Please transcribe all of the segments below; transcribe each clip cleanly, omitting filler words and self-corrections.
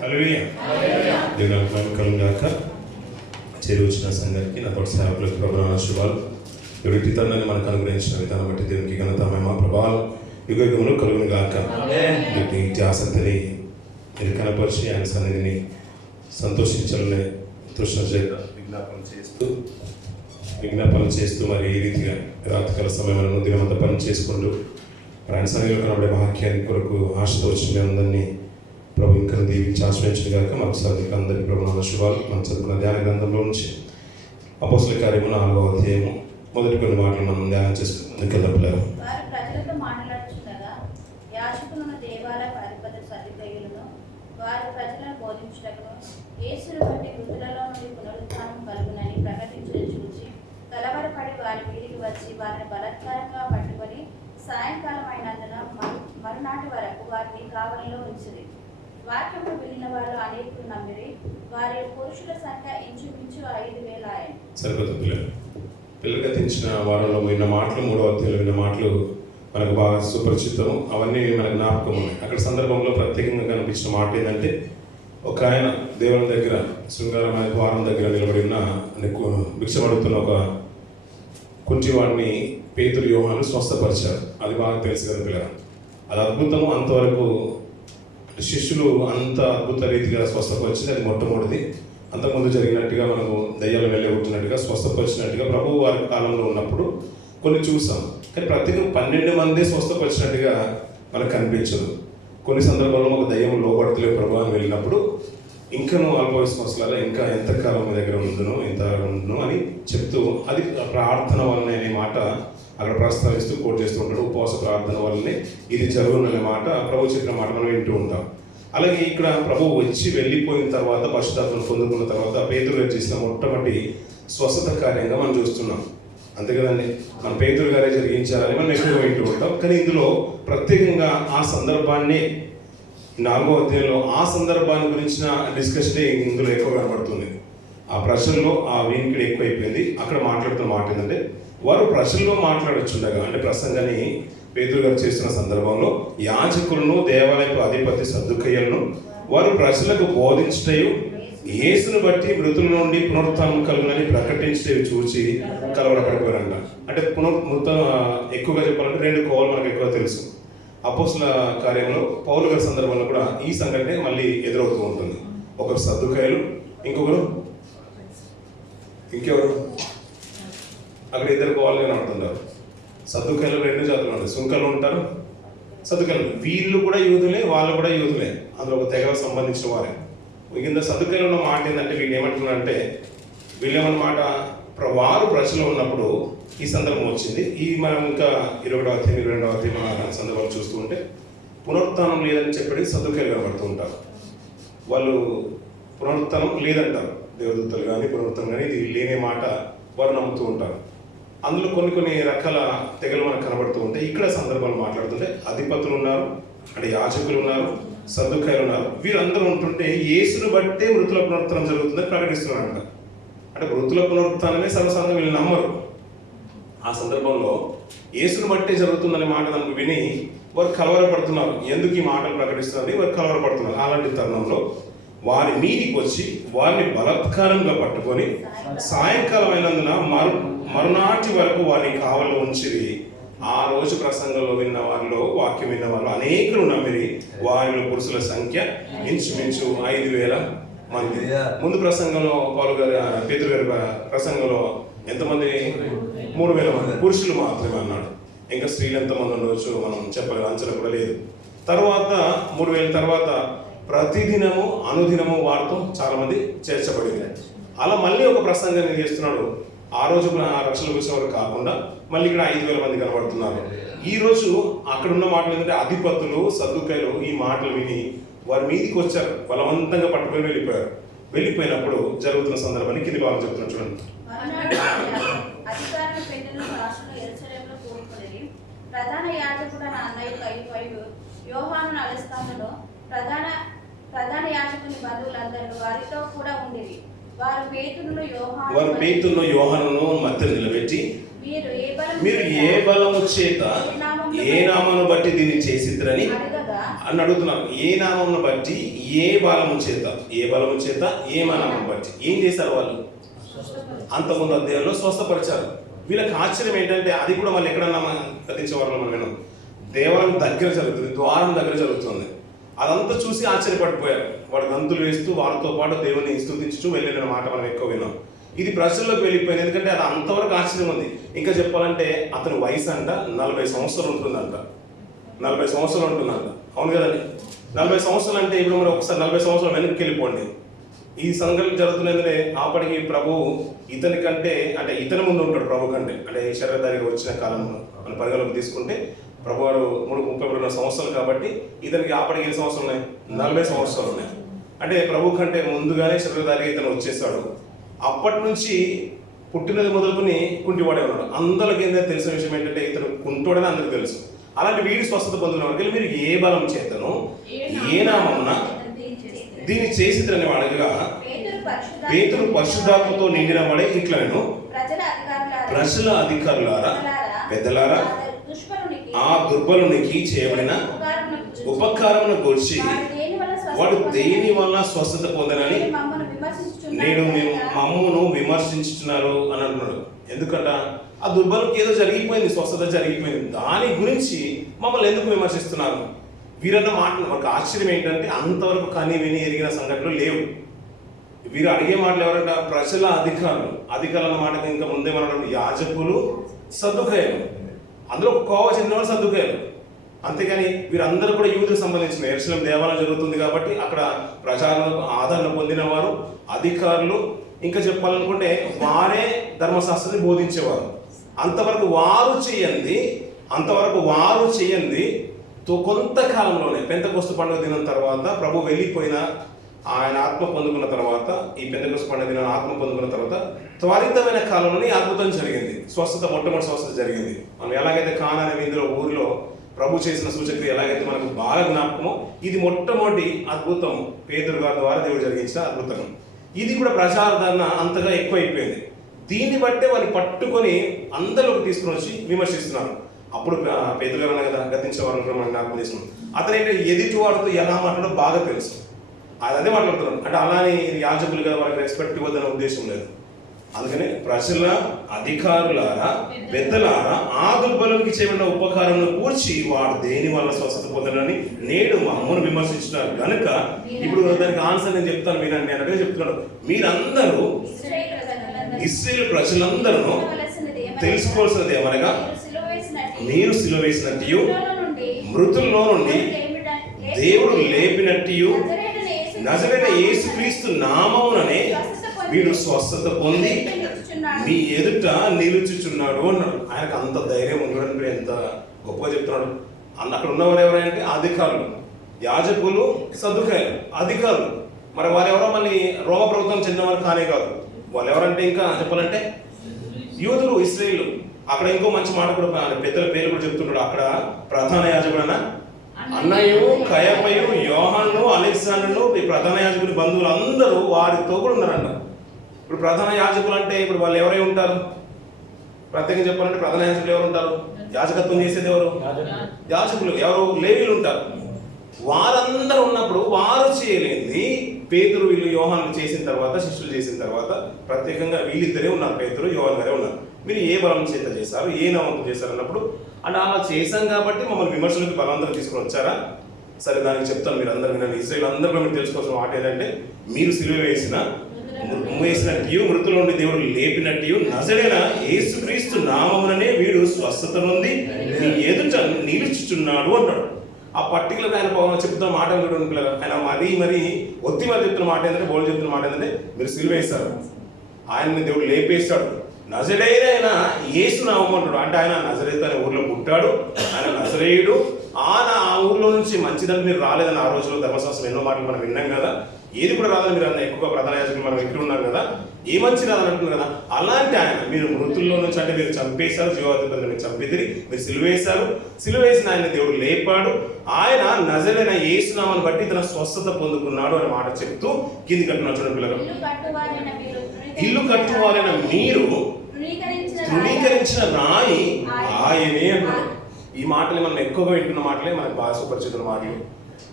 హల్లెలూయా. దేవునికి మహిమ కలుగుగాక. చేరి వచ్చిన సంఘానికి నా తోటి సేవకులకు ప్రభువుల శుభాలు. ఎవరి తండ్రిని మనకు అనుగ్రహించిన విధానం బట్టి దేవునికి ఘనత మహిమ ప్రభావాలు యుగయుగములు కలుగును గాక. ఇటు ఆసక్తిని మీరు కనపరిచి ఆయన సన్నిధిని సంతోషించాలని తృష్ణ చేత విజ్ఞాపన చేస్తూ మరి ఈ రీతిగా రాత్రికాల సమయంలో దినమంతా పని చేసుకుంటూ ఆయన సన్నిధిలో కనబడే వాక్యాన్ని కొరకు ఆశతో వచ్చిన అందరినీ ప్రభు ఇంకా దీవించి ఆశ్రయించిన గాక. మరొకసారి మీకు అందరికీ ప్రభు శుభాలు. మనం చదువుకున్న ధ్యాన గ్రంథంలో నుంచి అపోస్తల కార్యము 4వ అధ్యాయము మొదటి కొన్ని మాటలు మనం ధ్యానం చేసుకుని ముందుకెళ్దాం. వారు ప్రజలతో మాట్లాడుచుండగా యాజకులను దేవాలయ అధిపతి సద్దుకయ్యులను వారు ప్రజలను బోధించుటకును యేసును బట్టి మృతులలో నుండి పునరుత్థానం కలుగునని ప్రకటించడం చూసి కలవరపడి వారి వీధికి వచ్చి వారిని బలాత్కారంగా పట్టుకొని సాయంకాలం అయినందున మరునాటి వరకు వారిని కావలిలో ఉంచింది. వాక్యము వినిన వారు అనేకులు నమ్మిరి. వారి పురుషుల సంఖ్య ఇంచుమించు 5,000 ఆయన. సరిపోతుంది. పిల్లలు గతించిన వారంలో విన్న మాటలు 3వ అధ్యాయంలో విన్న మాటలు మనకు బాగా సుపరిచితం. అవన్నీ మనకు జ్ఞాపకం ఉన్నాయి. అక్కడ సందర్భంలో ప్రత్యేకంగా కనిపించిన మాట ఏంటంటే, ఒక ఆయన దేవుని దగ్గర శృంగారమైన ద్వారం దగ్గర నిలబడి ఉన్న భిక్షపడుతున్న ఒక కుంటివాడిని పేతురు యోహాను స్వస్థపరిచారు. అది బాగా తెలుసు కదా పిల్లలు. అది అద్భుతము. అంతవరకు శిష్యులు అంత అద్భుత రీతిగా స్వస్థపరిచింది అది మొట్టమొదటిది. అంతకుముందు జరిగినట్టుగా మనకు దయ్యాలు వెళ్ళగొట్టినట్టుగా స్వస్థపరిచినట్టుగా ప్రభు వారి కాలంలో ఉన్నప్పుడు కొన్ని చూసాం. కానీ ప్రత్యేకం 12 మంది స్వస్థపరిచినట్టుగా మనకు కనిపించదు. కొన్ని సందర్భాల్లో మాకు దయ్యం లోపడతలే ప్రభు అని వెళ్ళినప్పుడు ఇంకనూ అల్పవిశ్వాసాల ఇంకా ఎంతకాలం మీ దగ్గర ఉండును ఎంత ఉండును అని చెప్తూ అది ప్రార్థన వలన అనే మాట అక్కడ ప్రస్తావిస్తూ కోట్ చేస్తూ ఉంటాడు. ఉపవాస ప్రార్థన వల్లనే ఇది జరుగుననే మాట ప్రభు చెప్పిన మాట మనం వింటూ ఉంటాం. అలాగే ఇక్కడ ప్రభు వచ్చి వెళ్ళిపోయిన తర్వాత పరిశుద్ధాత్మను పొందుకున్న తర్వాత పేతురు గారు చేసిన మొట్టమొదటి స్వస్థత కార్యంగా మనం చూస్తున్నాం. అంతే కదండి. మన పేతురు గారే జరిగించాలని మనం ఎక్కువగా వింటూ ఉంటాం. కానీ ఇందులో ప్రత్యేకంగా ఆ సందర్భాన్ని 4వ అధ్యాయంలో ఆ సందర్భాన్ని గురించిన డిస్కషన్ ఇందులో ఎక్కువ కనబడుతుంది. ఆ ప్రశ్నలో ఆ వీనికిడి ఎక్కువైపోయింది. అక్కడ మాట్లాడుతున్న మాట ఏంటంటే, వారు ప్రశ్నలో మాట్లాడొచ్చుండగా అంటే ప్రసంగాన్ని పేతురు గారు చేస్తున్న సందర్భంలో యాజకులను దేవాలయపు అధిపతి సద్దుకయ్యులను వారు ప్రజలకు బోధించటయు యేసును బట్టి మృతుల నుండి పునరుత్థానం కలుగునని ప్రకటించటయు చూచి కలవరపడిపోయారంట. అంటే ఎక్కువగా చెప్పాలంటే 2 కోవలు మనకు ఎక్కువ తెలుసు. అపోస్తల కార్యంలో పౌలు గారి సందర్భంలో కూడా ఈ సంఘటనే మళ్ళీ ఎదురవుతూ ఉంటుంది. ఒకరు సద్దుకయ్యులు, ఇంకెవరు అక్కడ 2 కోవాలుగానే ఉంటున్నారు. సద్దుకయ్యులు 2 జాతులు ఉంటారు. సుంకలు ఉంటారు, సద్దుకయ్యులు. వీళ్ళు కూడా యూదులే, వాళ్ళు కూడా యూదులే. అందులో ఒక తెగకు సంబంధించిన వారే. కింద సద్దుకయ్యులు ఉన్న మాట ఏంటంటే వీళ్ళు ఏమంటున్నారంటే, వీళ్ళేమన్నమాట వారు ప్రజలు ఉన్నప్పుడు ఈ సందర్భం వచ్చింది. ఈ మనం ఇంకా 21వ అధ్యాయం 22వ అధ్యాయం సందర్భాలు చూస్తూ ఉంటే పునరుత్థానం లేదని చెప్పి సద్దుకయ్యులు కనబడుతూ ఉంటారు. వాళ్ళు పునరుత్థానం లేదంటారు. దేవదూతలు కానీ పునరుత్థానం కానీ ఇది లేని మాట వారు నమ్ముతూ ఉంటారు. అందులో కొన్ని రకాల తెగలు మనకు కనబడుతూ ఉంటాయి. ఇక్కడ సందర్భాలు మాట్లాడుతుంటే అధిపతులు ఉన్నారు, అంటే యాజకులు ఉన్నారు, సద్దుకయ్యులు ఉన్నారు. వీరందరూ ఉంటుంటే యేసును బట్టే మృతుల పునరుత్థానం జరుగుతుందని ప్రకటిస్తున్నారంట. అంటే మృతుల పునరుత్థానమే సర్వసాధారణంగా వీళ్ళు నమ్మరు. ఆ సందర్భంలో యేసును బట్టే జరుగుతుందనే మాట నన్ను విని వారు కలవరపడుతున్నారు. ఎందుకు ఈ మాటలు ప్రకటిస్తున్నది వారు కలవరపడుతున్నారు. అలాంటి తరుణంలో వారి మీదికి వచ్చి వారిని బలాత్కారంగా పట్టుకొని సాయంకాలం అయినందున మరునాటి వరకు వారిని కావలిలో ఉంచిరి. ఆ రోజు ప్రసంగంలో విన్న వారిలో వాక్యం విన్న వాళ్ళు అనేకులు నమ్మిరి. వారిలో పురుషుల సంఖ్య ఇంచుమించు 5,000 మంది. ముందు ప్రసంగంలో పౌలు గారి పేతురు గారి ప్రసంగంలో ఎంతమంది? 3,000 మంది పురుషులు మాత్రమే అన్నాడు. ఇంకా స్త్రీలు ఎంతమంది ఉండవచ్చు మనం చెప్పలేదు, అంచనా కూడా లేదు. తర్వాత 3,000 తర్వాత ప్రతిదినము అనుదినము వారితో చాలా మంది చేర్చబడింది. అలా మళ్ళీ ఒక ప్రసంగాన్ని చేస్తున్నాడు. ఆ రోజు రక్షణ వచ్చేవారు కాకుండా మళ్ళీ ఇక్కడ 5,000 మంది కనబడుతున్నారు. ఈ రోజు అక్కడ ఉన్న మాటలు ఏంటంటే అధిపతులు సద్దుకయ్యులు ఈ మాటలు విని వారి మీదికి వచ్చారు. బలవంతంగా పట్టుకొని వెళ్ళిపోయినప్పుడు జరుగుతున్న సందర్భాన్ని కింది భాగం చెప్తున్నాను చూడండి. ప్రధాన యాజకుడు అన్నయ్య కయ్యు యోహాను అలెస్తాములో ప్రధాన యాజకుని బంధువులందరూ వారితో కూడా ఉండేవి. వారు పేతురును యోహానును మధ్య నిలబెట్టి, మీరు ఏ బలము చేత ఏ నామను బట్టి దీన్ని చేసిద్రని అని అడుగుతున్నారు. ఏ నామమును బట్టి ఏ బలము చేత ఏ నామమును బట్టి ఏం చేశారు వాళ్ళు? అంతకుముందు అధ్యాయంలో స్వస్థపరిచారు. వీళ్ళకి ఆశ్చర్యం ఏంటంటే అది కూడా మళ్ళీ ఎక్కడన్నా గతించే వారిలో మనం విన్నాం. దేవాలయం దగ్గర జరుగుతుంది, ద్వారం దగ్గర జరుగుతుంది. అదంతా చూసి ఆశ్చర్యపడిపోయారు. వాడు గంతులు వేస్తూ వారితో పాటు దేవుని స్తుతించుతూ వెళ్ళిన మాట మనం ఎక్కువ విన్నాం. ఇది ప్రజల్లోకి వెళ్ళిపోయింది. ఎందుకంటే అది అంతవరకు ఆశ్చర్యం ఉంది. ఇంకా చెప్పాలంటే అతని వయసు అంట 40 సంవత్సరాలు ఉంటుందంట. 40 సంవత్సరాలు ఉంటుందంట. అవును కదండి? 40 సంవత్సరాలు అంటే ఇప్పుడు మనం ఒకసారి 40 సంవత్సరాలు వెనక్కి వెళ్ళిపోండి. ఈ సంఘటన జరుగుతున్నదే అప్పటికి ప్రభు ఇతని కంటే అంటే ఇతని ముందు ఉంటాడు ప్రభు కంటే. అంటే శరీరధారిగా వచ్చిన కాలంలో మన పరిగణలోకి తీసుకుంటే ప్రభు వారు 33 సంవత్సరాలు కాబట్టి ఇతనికి అప్పటికి ఎన్ని సంవత్సరాలు ఉన్నాయి? 40 సంవత్సరాలు ఉన్నాయి. అంటే ప్రభు కంటే ముందుగానే శరీరధారిగా ఇతను వచ్చేసాడు. అప్పటి నుంచి పుట్టినది మొదలుకొని కుంటివాడే ఉన్నాడు. అందరికి ఏంటంటే తెలిసిన విషయం ఏంటంటే ఇతను కుంటోడని అందరికి తెలుసు. అలాంటి వీడి స్వస్థత పొందిన వారికి మీరు ఏ బలం చేతను ఏ నామమున దీన్ని చేసిద్రని అడగగా పేతురు పరిశుద్ధాత్మతో నిండిన వాడే ఇట్లను ప్రజల అధికారులారా పెద్దలారా ఆ దుర్బలునికి చేయబడిన ఉపకారమును గూర్చి వాడు దేని వల్ల స్వస్థత పొందనని నేను మమ్మను విమర్శించుతున్నారు అని అంటున్నాడు. ఎందుకంట ఆ దుర్బలుకి ఏదో జరిగిపోయింది, స్వస్థత జరిగిపోయింది, దాని గురించి మమ్మల్ని ఎందుకు విమర్శిస్తున్నారు? వీరన్న మాటలు మనకు ఆశ్చర్యం ఏంటంటే అంతవరకు కని విని ఎరిగిన సంఘటనలు లేవు. వీరు అడిగే మాటలు ఎవరంట? ప్రజల అధికారులు అన్న మాటకి ఇంకా ముందే మనం యాజకులు, సద్దుకాయలు. అందులో ఒక కోవ చెందిన వాళ్ళు సద్దుకాయలు. అంతేగాని వీరందరూ కూడా యూదులకు సంబంధించిన యెరూషలేము దేవాలయం జరుగుతుంది కాబట్టి అక్కడ ప్రచారంలో ఆదరణ పొందిన వారు, అధికారులు. ఇంకా చెప్పాలనుకుంటే వారే ధర్మశాస్త్రాన్ని బోధించేవారు. అంతవరకు వారు చేయంది కొంతకాలంలోనే పెంతెకొస్తు పండుగ దినం తర్వాత ప్రభు వెళ్ళిపోయిన ఆయన ఆత్మ పొందుకున్న తర్వాత ఈ పెంతెకొస్తు పండుగ దినం ఆత్మ పొందుకున్న తర్వాత త్వరితమైన కాలంలోనే అద్భుతం జరిగింది. మొట్టమొదటి స్వస్థత జరిగింది. మనం ఎలాగైతే కానా అనే ఇందులో ఊరిలో ప్రభు చేసిన సూచక్రియ ఎలాగైతే మనకు బాగా జ్ఞాపకమో ఇది మొట్టమొదటి అద్భుతం పేతురు గారి ద్వారా దేవుడు జరిగించిన అద్భుతం. ఇది కూడా ప్రచారధారణ అంతగా ఎక్కువైపోయింది. దీన్ని బట్టే వారిని పట్టుకొని అందరిలోకి తీసుకుని వచ్చి విమర్శిస్తున్నారు. అప్పుడు పేతురు గారు కదా గతించే వారు మనం జ్ఞాపకం చేస్తున్నాం. అతనైతే ఎదుటి వారితో ఎలా మాట్లాడో బాగా తెలుసు. అదే మాట్లాడుతున్నాడు. అంటే అలానే యాజకులు కదా వారికి రెస్పెక్ట్ ఇవ్వద్దనే ఉద్దేశం లేదు. అందుకని ప్రజల అధికారులారా పెద్దలారా ఆ దుర్బలునికి చేయబడిన ఉపకారంను కూర్చి వాడు దేని వల్ల స్వస్థత పొందడని నేడు మమ్మల్ని విమర్శించినారు కనుక ఇప్పుడు దానికి ఆన్సర్ నేను చెప్తాను వినండి అన్నట్టుగా చెప్తున్నాడు. మీరందరూ ఇశ్రాయేలు ప్రజలందరూ తెలుసుకోవాల్సినది ఏమనగా మీరు సిలువ వేసినట్టు మృతుల్లో నుండి దేవుడు లేపినట్టు నజరైన యేసుక్రీస్తు నామముననే వీడు స్వస్థత పొంది మీ ఎదుట నిలుచుచున్నాడు అన్నాడు. ఆయనకు అంత ధైర్యం ఉండడం ఎంత గొప్పగా చెప్తున్నాడు. అక్కడ ఉన్నవారు ఎవరంటే అధికారులు, యాజకులు, సద్దుకాయలు, అధికారులు. మరి వారు ఎవరో మళ్ళీ రోమ ప్రభుత్వం చెందినవారు కానే కాదు. వాళ్ళు ఎవరంటే ఇంకా చెప్పాలంటే యూదులు, ఇశ్రాయేలు. అక్కడ ఇంకో మంచి మాట కూడా పెద్దల పేరు కూడా చెప్తున్నాడు. అక్కడ ప్రధాన యాజకుడు అన్నయ్యు, కయపయు, యోహాను, అలెగ్జాండరు, ఈ ప్రధాన యాజకుడి బంధువులు అందరూ వారితో కూడా ఉన్నారంట. ఇప్పుడు ప్రధాన యాజకులు అంటే ఇప్పుడు వాళ్ళు ఎవరై ఉంటారు? ప్రత్యేకంగా చెప్పాలంటే ప్రధాన యాజకులు ఎవరు ఉంటారు? యాజకత్వం చేసేది ఎవరు? యాజకులు. ఎవరు? లేవీలు ఉంటారు. వారందరూ ఉన్నప్పుడు వారు చేయలేంది పేతురు, వీళ్ళు యోహాను చేసిన తర్వాత, శిష్యులు చేసిన తర్వాత ప్రత్యేకంగా వీళ్ళిద్దరే ఉన్నారు. పేతురు, యోహాను గారే ఉన్నారు. మీరు ఏ బలం చేత చేశారు, ఏ నామంతో చేశారు అన్నప్పుడు అంటే అలా చేశాం కాబట్టి మమ్మల్ని విమర్శలకు బలందరూ తీసుకొని వచ్చారా? సరే, దానికి చెప్తాను, మీరు అందరూ వినండి. ఇశ్రాయేలు అందరూ మీరు తెలుసుకోవాల్సిన మాట ఏంటంటే మీరు సిలువ వేసినట్టు మృతుల నుండి దేవుడు లేపినట్టు నజరైన యేసుక్రీస్తు నామముననే వీడు స్వస్థత నుండి మీ ఎదుట నిలుచుచున్నాడు అంటాడు. ఆ పర్టికులర్ ఆయన చెప్తున్న మాట ఆయన మరీ ఒత్తి మరి చెప్తున్న మాట ఏంటంటే, బోల్డ్ చెప్తున్న మాట ఏంటంటే మీరు సిలువ వేశారు, ఆయన్ని దేవుడు లేపేస్తాడు, నజరేయుడైన యేసు నామం అంటాడు. అంటే ఆయన నజరేతు అనే ఊర్లో పుట్టాడు, ఆయన నజరేయుడు. ఆ ఊర్లో నుంచి మంచిదని మీరు రాలేదని ఆ రోజులో ధర్మశాస్త్రం ఎన్నో మాటలు మనం విన్నాం కదా. ఏది కూడా రాదని మీరు అన్న ఎక్కువగా ప్రధాన యాజకులు మనం ఎక్కడ ఉన్నారు కదా, ఏ మంచి రాదని అంటున్నారు కదా. అలాంటి ఆయన మీరు మృతుల్లో నుంచి అంటే మీరు చంపేశారు, జీవాధిపతిని మీరు చంపిదిరి, మీరు సిలువేశారు, సిలువేసిన ఆయన దేవుడు లేపాడు. ఆయన నజరైన యేసు నామాన్ని బట్టి తన స్వస్థత పొందుకున్నాడు అనే మాట చెప్తూ కింది కట్టున్న చూడండి పిల్లలు. ఇల్లు కట్టువారైన మీరు తృణీకరించిన రాయి ఆయనే అన్నాడు. ఈ మాటలు మనం ఎక్కువగా వింటున్న మాటలే, మనకు బాగా సుపరిచితున్న మాటలు.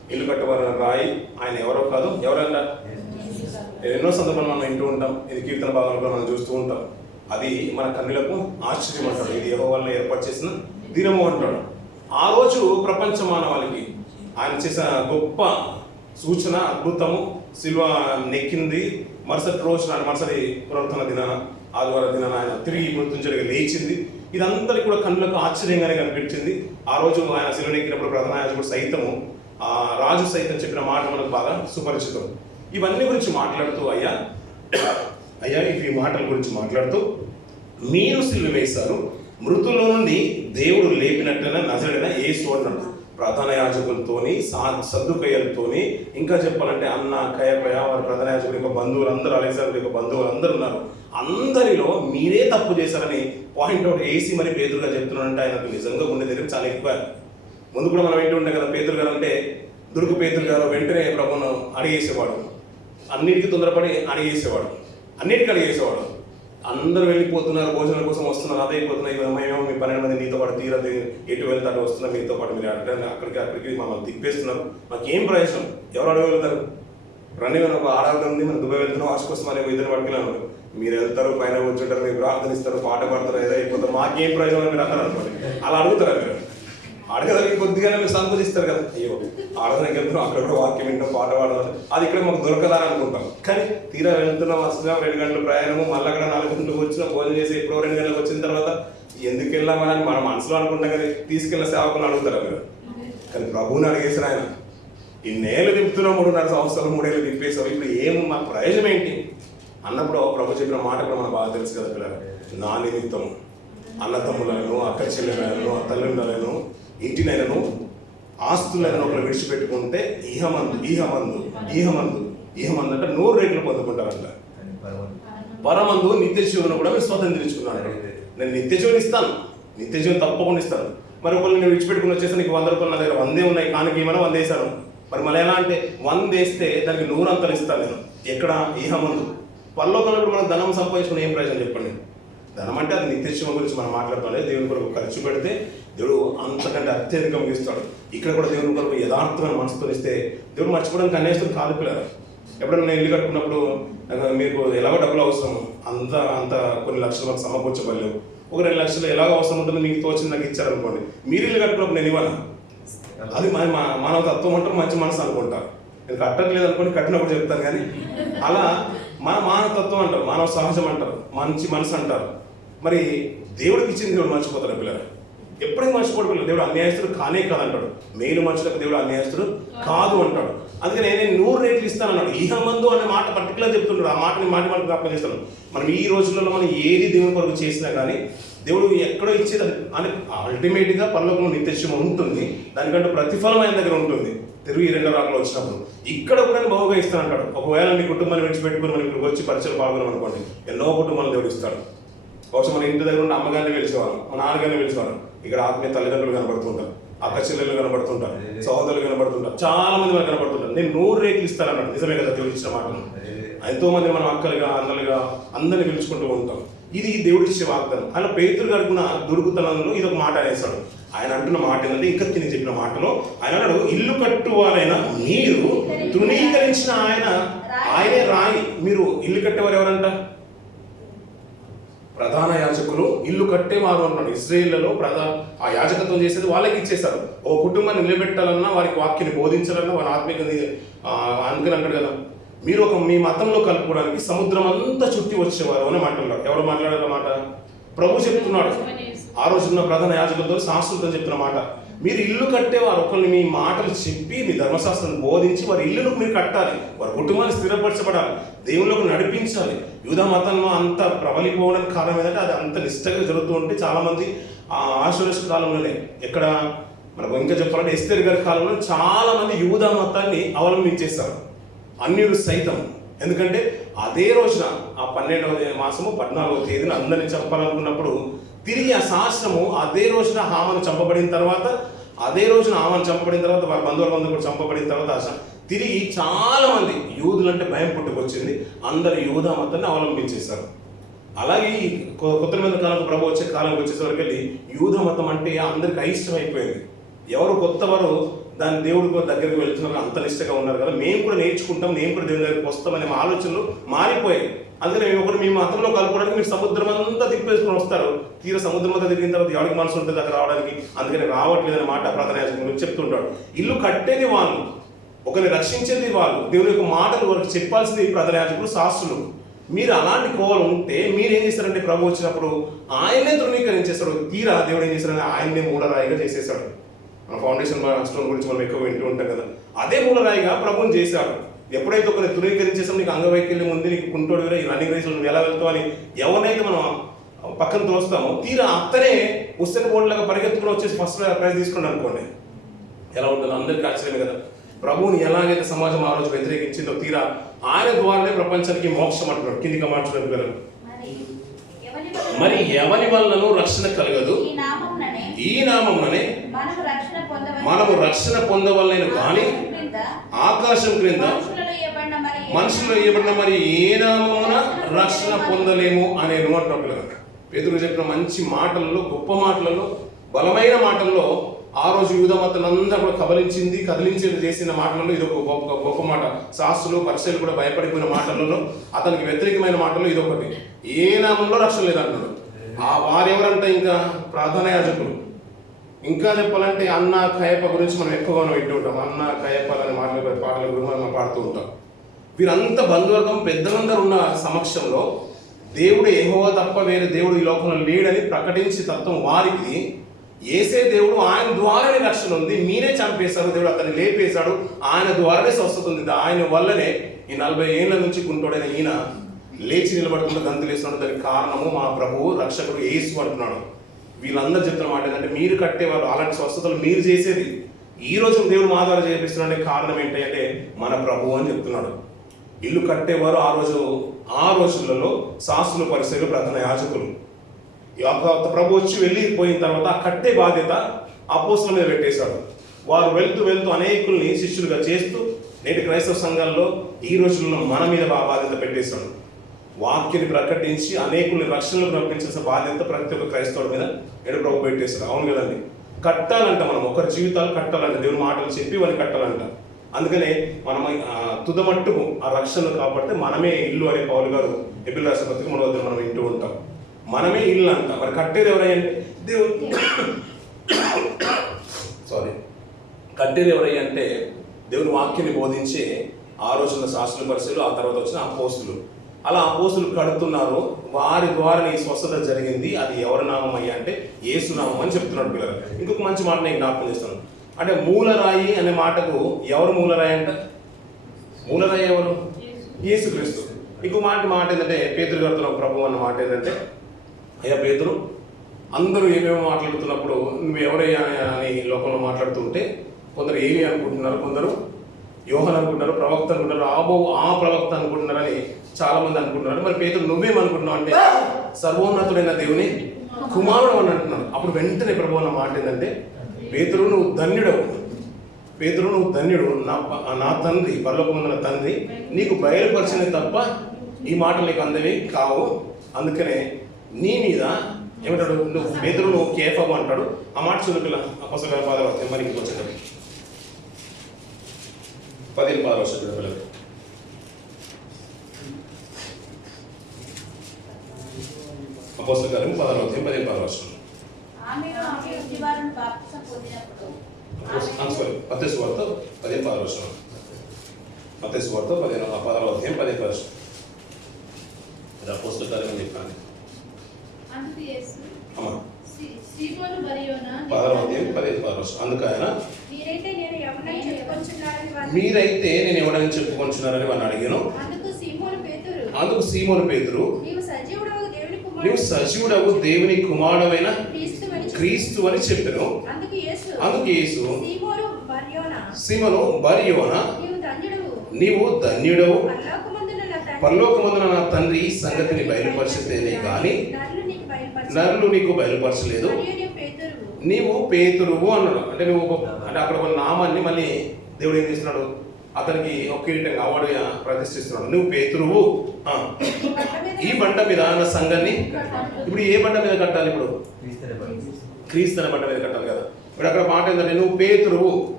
ఇల్లు కట్టువారు రాయి ఆయన ఎవరో కాదు, ఎవరంట? ఎన్నో సందర్భాలు మనం వింటూ ఉంటాం, ఇది కీర్తన భాగంలో మనం చూస్తూ ఉంటాం. అది మన కన్నులకు ఆశ్చర్యం అంటాడు, ఇది యెహోవా వలన ఏర్పాటు చేసిన దినము అంటాడు. ఆ రోజు ప్రపంచ మానవాళికి ఆయన చేసిన గొప్ప సూచన, అద్భుతము, శిలువ నెక్కింది. మరుసటి రోజు మరుసటి పునరుత్థాన దినాన, ఆదివారం దినాన ఆయన తిరిగి మృత్యుంజయుడిగా లేచింది. ఇదంతా కూడా కన్నులకు ఆశ్చర్యంగానే కనిపించింది. ఆ రోజు ఆయన శిలువ నెక్కినప్పుడు ప్రధాన యాజకుడు సైతము, రాజు సైతం చెప్పిన మాట మనకు బాగా సుపరిచితం. ఇవన్నీ గురించి మాట్లాడుతూ అయ్యా ఈ మాటల గురించి మాట్లాడుతూ, మీరు సిలువ వేశారు, మృతుల్లో నుండి దేవుడు లేపినట్లయినా నజరుడైన యేసు అన్నాడు. ప్రధాన యాజకులతోని, సద్దుకయ్యలతోని, ఇంకా చెప్పాలంటే అన్న కయపయ వారి ప్రధాన యాజకుల యొక్క బంధువులు అందరూ, అలెగ్జాండర్ యొక్క బంధువులు అందరూ ఉన్నారు. అందరిలో మీరే తప్పు చేశారని పాయింట్అవుట్ వేసి మరి పేతురుగా చెప్తున్నాడంటే ఆయనకు నిజంగా గుండె దగ్గర చాలా ఎక్కువ. ముందు కూడా మనం ఏంటి ఉంటాం కదా, పేతురు గారు అంటే దుర్గు పేతురు గారు వెంటనే ప్రభువును అడిగేసేవాడు, అన్నిటికీ తొందరపడి అడిగేసేవాడు, అన్నిటికీ అడిగేసేవాడు. అందరూ వెళ్ళిపోతున్నారు, భోజనాల కోసం వస్తున్నారు, అదే అయిపోతున్నాయి, మేమేమో మీ 12 మంది నీతో పాటు తీరదు, ఎటు వెళ్తారు వస్తున్నారు, మీతో పాటు మీరు అక్కడికి మమ్మల్ని తిప్పేస్తున్నారు, మాకేం ప్రయోజనం, ఎవరు అడవి వెళ్తారు? రండి, మనం ఒక ఆడవాళ్ళ ఉంది, మనం దుబాయ్ వెళ్తున్నాం, వాష్ కోసం అనే ఇద్దరు పట్టుకెళ్ళాను, మీరు వెళ్తారు, పైన కూర్చుంటారు, మీరు ప్రార్థనిస్తారు, పాట పాడతారు, ఏదో అయిపోతారు, మాకేం ప్రయోజనం అని మీరు అందరూ అనుకోండి. అలా అడుగుతారా మీరు? అడగదానికి కొద్దిగానే మీరు సంకోచిస్తారు కదా, అయ్యో ఆడదానికి వెళ్తున్నాం, అక్కడ కూడా వాక్యం వింటాం, పాట పాడదాం, అది ఇక్కడ మాకు దొరకదని అనుకుంటాం. కానీ తీరా వెళ్తున్నాం, వస్తున్నాం, 2 గంటల ప్రయాణము, మళ్ళీ అక్కడ 4 గంటలకు వచ్చినాం, భోజనం చేసి ఎప్పుడో 2 గంటలకు వచ్చిన తర్వాత ఎందుకు వెళ్ళామని మన మనసులో అనుకుంటాం కదా, తీసుకెళ్ళిన సేవకులు అడుగుతారా మీరు? కానీ ప్రభువుని అడిగేసారు ఆయన, ఇన్నేళ్ళు తిప్పుతున్నాం, 3.5 సంవత్సరాలు 3 ఏళ్ళు తిప్పేసాం, ఇప్పుడు మా ప్రయోజనం ఏంటి అన్నప్పుడు ప్రభు చెప్పిన మాట కూడా మనకు బాగా తెలుసు కదా పిల్లలు. నా నిమిత్తం అన్నతమ్ములను, అక్క చెల్లెలను, తల్లిదండ్రులను, ఇంటినైనను, ఆస్తులైన ఒకరు విడిచిపెట్టుకుంటే ఈహమందు అంటే 100 రెట్లు పొందుకుంటారంట. పరమందు నిత్య జీవనం కూడా మీరు స్వతంత్రించుకున్నాను. నేను నిత్య జీవనం ఇస్తాను, నిత్య జీవనం తప్పకుండా ఇస్తాను. మరి ఒకళ్ళు నేను విడిచిపెట్టుకుని వచ్చేసి నీకు 100 రూపాయలు నా దగ్గర 100 ఉన్నాయి, కానీ ఏమైనా 100 వేసాను. మరి మళ్ళీ ఎలా అంటే 100 వేస్తే దానికి 100 అంతలు ఇస్తాను నేను. ఎక్కడ? ఈహమందు. పరలోకంలో మనం ధనం సంపాదించుకుని ఏం ప్రయోజనం చెప్పండి? ధనం అంటే అది నిత్యజీవం గురించి మనం మాట్లాడుకోవాలి. దేవుని కొరకు ఖర్చు పెడితే దేవుడు అంతకంటే అత్యధికంగా ఇస్తాడు. ఇక్కడ కూడా దేవుని కొరకు యథార్థమైన మనసుతో ఇస్తే దేవుడు మర్చిపోవడానికి అన్యాయస్తులు కాదు పిల్లలు. ఎప్పుడైనా నేను ఇల్లు కట్టుకున్నప్పుడు మీకు ఎలాగో డబ్బులు అవసరం, అంత కొన్ని లక్షలు మనకు సమకూర్చబడలేవు, ఒక 2 లక్షలు ఎలాగో అవసరం ఉంటుంది, మీకు తోచింది నాకు ఇచ్చారనుకోండి, మీరు ఇల్లు కట్టుకున్నప్పుడు నేను ఇవ్వను. అది మానవ తత్వం అంటారు, మంచి మనసు అనుకుంటారు. నేను కట్టట్లేదు అనుకోండి, కట్టినప్పుడు చెప్తాను. కానీ అలా మానవ తత్వం అంటారు, మానవ సహజం అంటారు, మంచి మనసు అంటారు. మరి దేవుడికి ఇచ్చింది దేవుడు మర్చిపోతారు పిల్లలు. ఎప్పటికీ మర్చిపోడు పిల్లలు. దేవుడు అన్యాయస్తుడు కానే కాదంటాడు, మేలు మనుషులకు దేవుడు అన్యాయస్తుడు కాదు అంటాడు. అందుకని నేను 100 రెట్లు ఇస్తాను అన్నాడు. ఈహమందు అనే మాట పర్టికులర్ చెప్తున్నాడు. ఆ మాటని మనకు జ్ఞాపకం చేస్తాను. మనం ఈ రోజులలో మనం ఏది దేవుని కొరకు చేసినా కానీ దేవుడు ఎక్కడో ఇచ్చేది అని అల్టిమేట్గా పరలోకంలో నిత్యజీవం ఉంటుంది, దానికంటే ప్రతిఫలం ఆయన దగ్గర ఉంటుంది. తిరిగి 2వ రాకలో వచ్చినప్పుడు ఇక్కడ కూడా బహుగా ఇస్తానంటాడు. ఒకవేళ మీ కుటుంబాన్ని విడిచిపెట్టుకుని మనం ఇక్కడికి వచ్చి పరిచయం పాల్గొన్నాం అనుకోండి, ఎన్నో కుటుంబాలను దేవుడు ఇస్తాడు. బహుశా మన ఇంటి దగ్గర ఉన్న అమ్మగారిని పిలిచేవాళ్ళం, మన నాన్నగారిని పిలిచేవాళ్ళం. ఇక్కడ ఆత్మీయ తల్లిదండ్రులు కనబడుతుంటారు, అక్క చెల్లెలు కనబడుతుంటారు, సహోదరులు కనబడుతుంటారు, చాలా మంది మనకు కనబడుతుంటారు. నేను 100 రెట్లు ఇస్తానన్నాడు. నిజమే కదా దేవుడు ఇచ్చిన మాటలు. ఎంతో మంది మనం అక్కలుగా, అన్నలుగా అందరిని పిలుచుకుంటూ ఉంటాం. ఇది దేవుడు ఇచ్చే వాగ్దానం. అలా పేతురు గడుపున దుర్గుతనంలో ఇది ఒక మాట అనేసాడు. ఆయన అంటున్న మాట ఏంటంటే, ఇంకా తిని చెప్పిన మాటలో ఆయన అన్నాడు, ఇల్లు కట్టువారైనా మీరు తృణీకరించిన ఆయనే రాయి. మీరు ఇల్లు కట్టేవారు ఎవరంట? ప్రధాన యాజకులు ఇల్లు కట్టేవారు అన్నాడు. ఇశ్రాయేలులో ఆ యాజకత్వం చేసేది వాళ్ళకి ఇచ్చేశారు. ఓ కుటుంబాన్ని నిలబెట్టాలన్నా, వారికి వాక్యాన్ని బోధించాలన్నా, వారి ఆత్మీయ అందుకని అంటాడు కదా, మీరు మీ మతంలో కలుపుకోవడానికి సముద్రం అంతా చుట్టి వచ్చేవారు అని మాట్లాడారు. ఎవరు మాట్లాడారు మాట? ప్రభు చెప్తున్నాడు. ఆ రోజున్న ప్రధాన యాజకులతో శాస్త్రులతో చెప్తున్న మాట, మీరు ఇల్లు కట్టేవారు ఒకరిని మీ మాటలు చెప్పి మీ ధర్మశాస్త్రాన్ని బోధించి వారి ఇల్లును మీరు కట్టాలి, వారి కుటుంబాన్ని స్థిరపరచబడాలి, దేవుళ్ళకు నడిపించాలి. యూదా మతంలో అంత ప్రబలిపోవడానికి కారణం ఏంటంటే అది అంత నిష్టగా జరుగుతూ ఉంటే చాలామంది ఆశీర్వచ కాలంలోనే, ఎక్కడ మనకు ఇంకా చెప్పాలంటే ఎస్తేర్ గారి కాలంలో చాలామంది యూదా మతాన్ని అవలంబించేస్తారు, అన్యులు సైతం. ఎందుకంటే అదే రోజున ఆ 12వ మాసము 14వ తేదీన అందరిని చంపాలనుకున్నప్పుడు తిరిగి ఆ శాస్త్రము అదే రోజున హామను చంపబడిన తర్వాత, అదే రోజున హామను చంపబడిన తర్వాత వారి బంధువులందరూ కూడా చంపబడిన తర్వాత తిరిగి చాలా మంది యూదులంటే భయం పుట్టుకొచ్చింది, అందరు యూదా మతాన్ని అవలంబించేశారు. అలాగే కొత్త నిబంధన కాలం ప్రభు వచ్చే కాలంకి వచ్చేసరికి వెళ్ళి యూదా మతం అంటే అందరికి అయిష్టం అయిపోయింది. ఎవరు కొత్త వారు దాని దేవుడికి దగ్గరికి వెళ్తున్నారు, అంత నిష్టగా ఉన్నారు కదా, మేము కూడా నేర్చుకుంటాం, మేము కూడా దేవుని దగ్గరికి వస్తామనే మా ఆలోచనలు మారిపోయాయి. అందుకని మేము ఒకటి మీ మతంలో కలుపుకోవడానికి మీరు సముద్రం అంతా తిప్పేసుకొని వస్తారు, తీర సముద్రం అంతా తిరిగిన తర్వాత ఎవరికి మనసు ఉంటుంది అక్కడ రావడానికి, అందుకని రావట్లేదనే మాట ప్రధాన యాజకుడు చెప్తుంటాడు. ఇల్లు కట్టేది వాళ్ళు, ఒకరిని రక్షించేది వాళ్ళు, దేవుని యొక్క మాటలు వారికి చెప్పాల్సింది ప్రధాన యాజకులు, శాస్త్రులు. మీరు అలాంటి కోవలు ఉంటే మీరేం చేస్తారంటే ప్రభు వచ్చినప్పుడు ఆయన్నే ధృవీకరించేస్తాడు. తీరా దేవుడు ఏం చేస్తాడని ఆయన్నే మూలరాయిగా చేసేసాడు. మన ఫౌండేషన్ స్టోన్ గురించి మనం ఎక్కువ వింటూ ఉంటాం కదా, అదే మూలరాయిగా ప్రభుని చేశాడు. ఎప్పుడైతే ఒకరిని ధృవీకరించేసాం, నీకు అంగవైకల్యం ఉంది, నీకు కుంటోడు ఈ రన్నింగ్ రేసులు నువ్వు ఎలా వెళ్తావు అని ఎవరినైతే మనం పక్కన తోస్తామో, తీరా అత్తనే ఉస్సెన్ బోర్డులాగా పరిగెత్తుకుని వచ్చేసి ఫస్ట్ ప్రైజ్ తీసుకున్నాడు అనుకోండి, ఎలా ఉంటుందో అందరికీ ఆశ్చర్యమే కదా. ప్రభువుని ఎలాగైతే సమాజం ఆ రోజు వ్యతిరేకించిందో, తీరా ఆయన ద్వారానే ప్రపంచానికి మోక్షం అంటున్నాడు. కిందికి మార్చడానికి కదా, మరి ఎవరి వలనను రక్షణ కలగదు, ఈ నామముననే మనము రక్షణ పొందవలెను కానీ ఆకాశం క్రింద మనుషులు ఇవ్వబడిన మరి ఏ నామమున రక్షణ పొందలేము అనే అంటున్నారు. పేతురు చెప్పిన మంచి మాటలలో, గొప్ప మాటలలో, బలమైన మాటల్లో ఆ రోజు యూద మతాలంతా కూడా కదిలించేది చేసిన మాటలలో ఇది ఒక గొప్ప మాట. శాస్త్రులు పరిశీలు కూడా భయపడిపోయిన మాటలలో, అతనికి వ్యతిరేకమైన మాటల్లో ఇదొకటి. ఏ నామంలో రక్షణ లేదంటున్నాడు. ఆ వారెవరంటే ఇంకా ప్రధాన యాజకులు. ఇంకా చెప్పాలంటే అన్న కయప గురించి మనం ఎక్కువగా వింటూ ఉంటాం. అన్న కయపలని పాటల గురించి మనం పాడుతూ ఉంటాం. వీరంతా బంధువర్గం పెద్దలందరూ ఉన్న సమక్షంలో దేవుడు యెహోవా తప్ప వేరే దేవుడు ఈ లోకంలో లేడని ప్రకటించి తత్వం వారికి యేసే దేవుడు, ఆయన ద్వారానే రక్షణ ఉంది, మీరే చంపేశారు, దేవుడు అతన్ని లేపేశాడు, ఆయన ద్వారానే స్వస్థత ఉంది, ఆయన వల్లనే ఈ 40 ఏళ్ల నుంచి కుంటోడైన ఈయన లేచి నిలబడుతున్న గంతులేస్తున్నాడు. దానికి కారణము మా ప్రభువు రక్షకుడు యేసు అంటున్నాడు. వీళ్ళందరూ చెప్తున్న మాట ఏంటంటే, మీరు కట్టేవారు అలాంటి స్వస్థతలు మీరు చేసేది ఈ రోజు దేవుడు మా ద్వారా చేపిస్తున్నాడే కారణం ఏంటంటే మన ప్రభువు అని చెప్తున్నాడు. ఇల్లు కట్టేవారు ఆ రోజులలో శాస్త్రులు, పరిసరులు, ప్రధాన యాజకులు. ప్రభు వచ్చి వెళ్ళిపోయిన తర్వాత ఆ కట్టే బాధ్యత అపోస్తలుల మీద పెట్టేశాడు. వారు వెళ్తూ అనేకుల్ని శిష్యులుగా చేస్తూ నేటి క్రైస్తవ సంఘాల్లో ఈ రోజుల్లో మన మీద బాధ్యత పెట్టేశాడు. వాక్యాన్ని ప్రకటించి అనేకుల్ని రక్షణకు పంపించాల్సిన బాధ్యత ప్రతి ఒక్క క్రైస్తవుడి మీద ప్రభు పెట్టేశాడు. అవును కదండి, కట్టాలంట, మనం ఒకరి జీవితాలు కట్టాలంట, దేవుని మాటలు చెప్పి వాళ్ళని కట్టాలంట. అందుకనే మనం తుదమట్టుకు ఆ రక్షణ కాబట్టి మనమే ఇల్లు అనే పౌలు గారు ఎబిల్ రాసిన పత్రిక మనం వింటూ ఉంటాం. మనమే ఇల్లు అంట. మరి కట్టేది ఎవరయ్యంటే కట్టేది ఎవరయ్యంటే దేవుని వాక్యాన్ని బోధించే ఆ రోజున్న శాస్త్రుల పరిశీలు, ఆ తర్వాత వచ్చిన అపోస్తులు. అలా అపోస్తులు కడుతున్నారు, వారి ద్వారా ఈ స్వస్థత జరిగింది. అది ఎవరి నామం అయ్యా అంటే యేసు నామం అని చెప్తున్నాడు పిల్లలు. ఇంకొక మంచి మాట నేను జ్ఞాపకం చేస్తాను. అంటే మూలరాయి అనే మాటకు ఎవరు మూలరాయి అంట? మూలరాయి ఎవరు? యేసుక్రీస్తు. ఇంకో మాట ఏంటంటే పేతురు గారితో ప్రభు అన్న మాట ఏంటంటే, అయ్యా పేతురు, అందరూ ఏమేమో మాట్లాడుతున్నప్పుడు నువ్వు ఎవరయ్యా అని లోకంలో మాట్లాడుతుంటే కొందరు ఏమి అనుకుంటున్నారు, కొందరు యోహన్ అనుకుంటున్నారు, ప్రవక్త అనుకుంటున్నారు, ఆ ప్రవక్త అనుకుంటున్నారని చాలా మంది అనుకుంటున్నారు. మరి పేతురు నువ్వేమనుకుంటున్నావు అంటే సర్వోన్నతుడైన దేవుని కుమారుడు అని అంటున్నాడు. అప్పుడు వెంటనే ప్రభు అన్న మాట ఏంటంటే, పేతురు నువ్వు ధన్యుడవు, పేతురు నువ్వు ధన్యుడు, నా తండ్రి పరలోకమందున్న తండ్రి నీకు బయలుపరిచినవి తప్ప ఈ మాటలు నీకు అందవి కావు. అందుకనే నీ మీద ఏమంటాడు, నువ్వు పేతురు నువ్వు కేఫము అంటాడు. ఆ మాట చూడు పిల్ల, అపోస్తలుల పాదాలు మరి ఇంకొచ్చాడు 15 వర్షాలు పిల్లలు. అపోస్తలుల కార్యము 15 వర్షాలు. మత్తయి సువార్త 15 వర్షాలు. మత్తయి సువార్త 15 వర్షాలు. అది అపోస్తలుల కార్యం అని చెప్పాను. అందుకు ఆయన మీరైతే నేను ఎవడని చెప్పుకొంచున్నారని వాడిని అడిగాను. అందుకు సీమోను పేతురు నీవు సజీవుడవు దేవుని కుమారుడైన క్రీస్తు అని చెప్పాను. అందుకు యేసు సీమోను బర్యోనా నీవు ధన్యుడవు, పరలోకమందున నా తండ్రి ఈ సంగతిని బయలుపరిచితేనే కానీ నరులు నీకు బయలుపరచలేదు. నీవు పేతురువు అన్నాడు. అంటే అక్కడ ఒక నామాన్ని మళ్ళీ దేవుడు ఏం చేస్తున్నాడు, అతనికి ఒక కిరీటంగా అవార్డు ప్రతిష్ఠిస్తున్నాడు. నువ్వు పేతురువు, ఈ బండ మీద నా సంఘాన్ని. ఇప్పుడు ఏ బండ మీద కట్టాలి? ఇప్పుడు క్రీస్తు అనే బండ మీద కట్టాలి కదా. ఇప్పుడు అక్కడ మాట ఏంటంటే నువ్వు పేతురువు,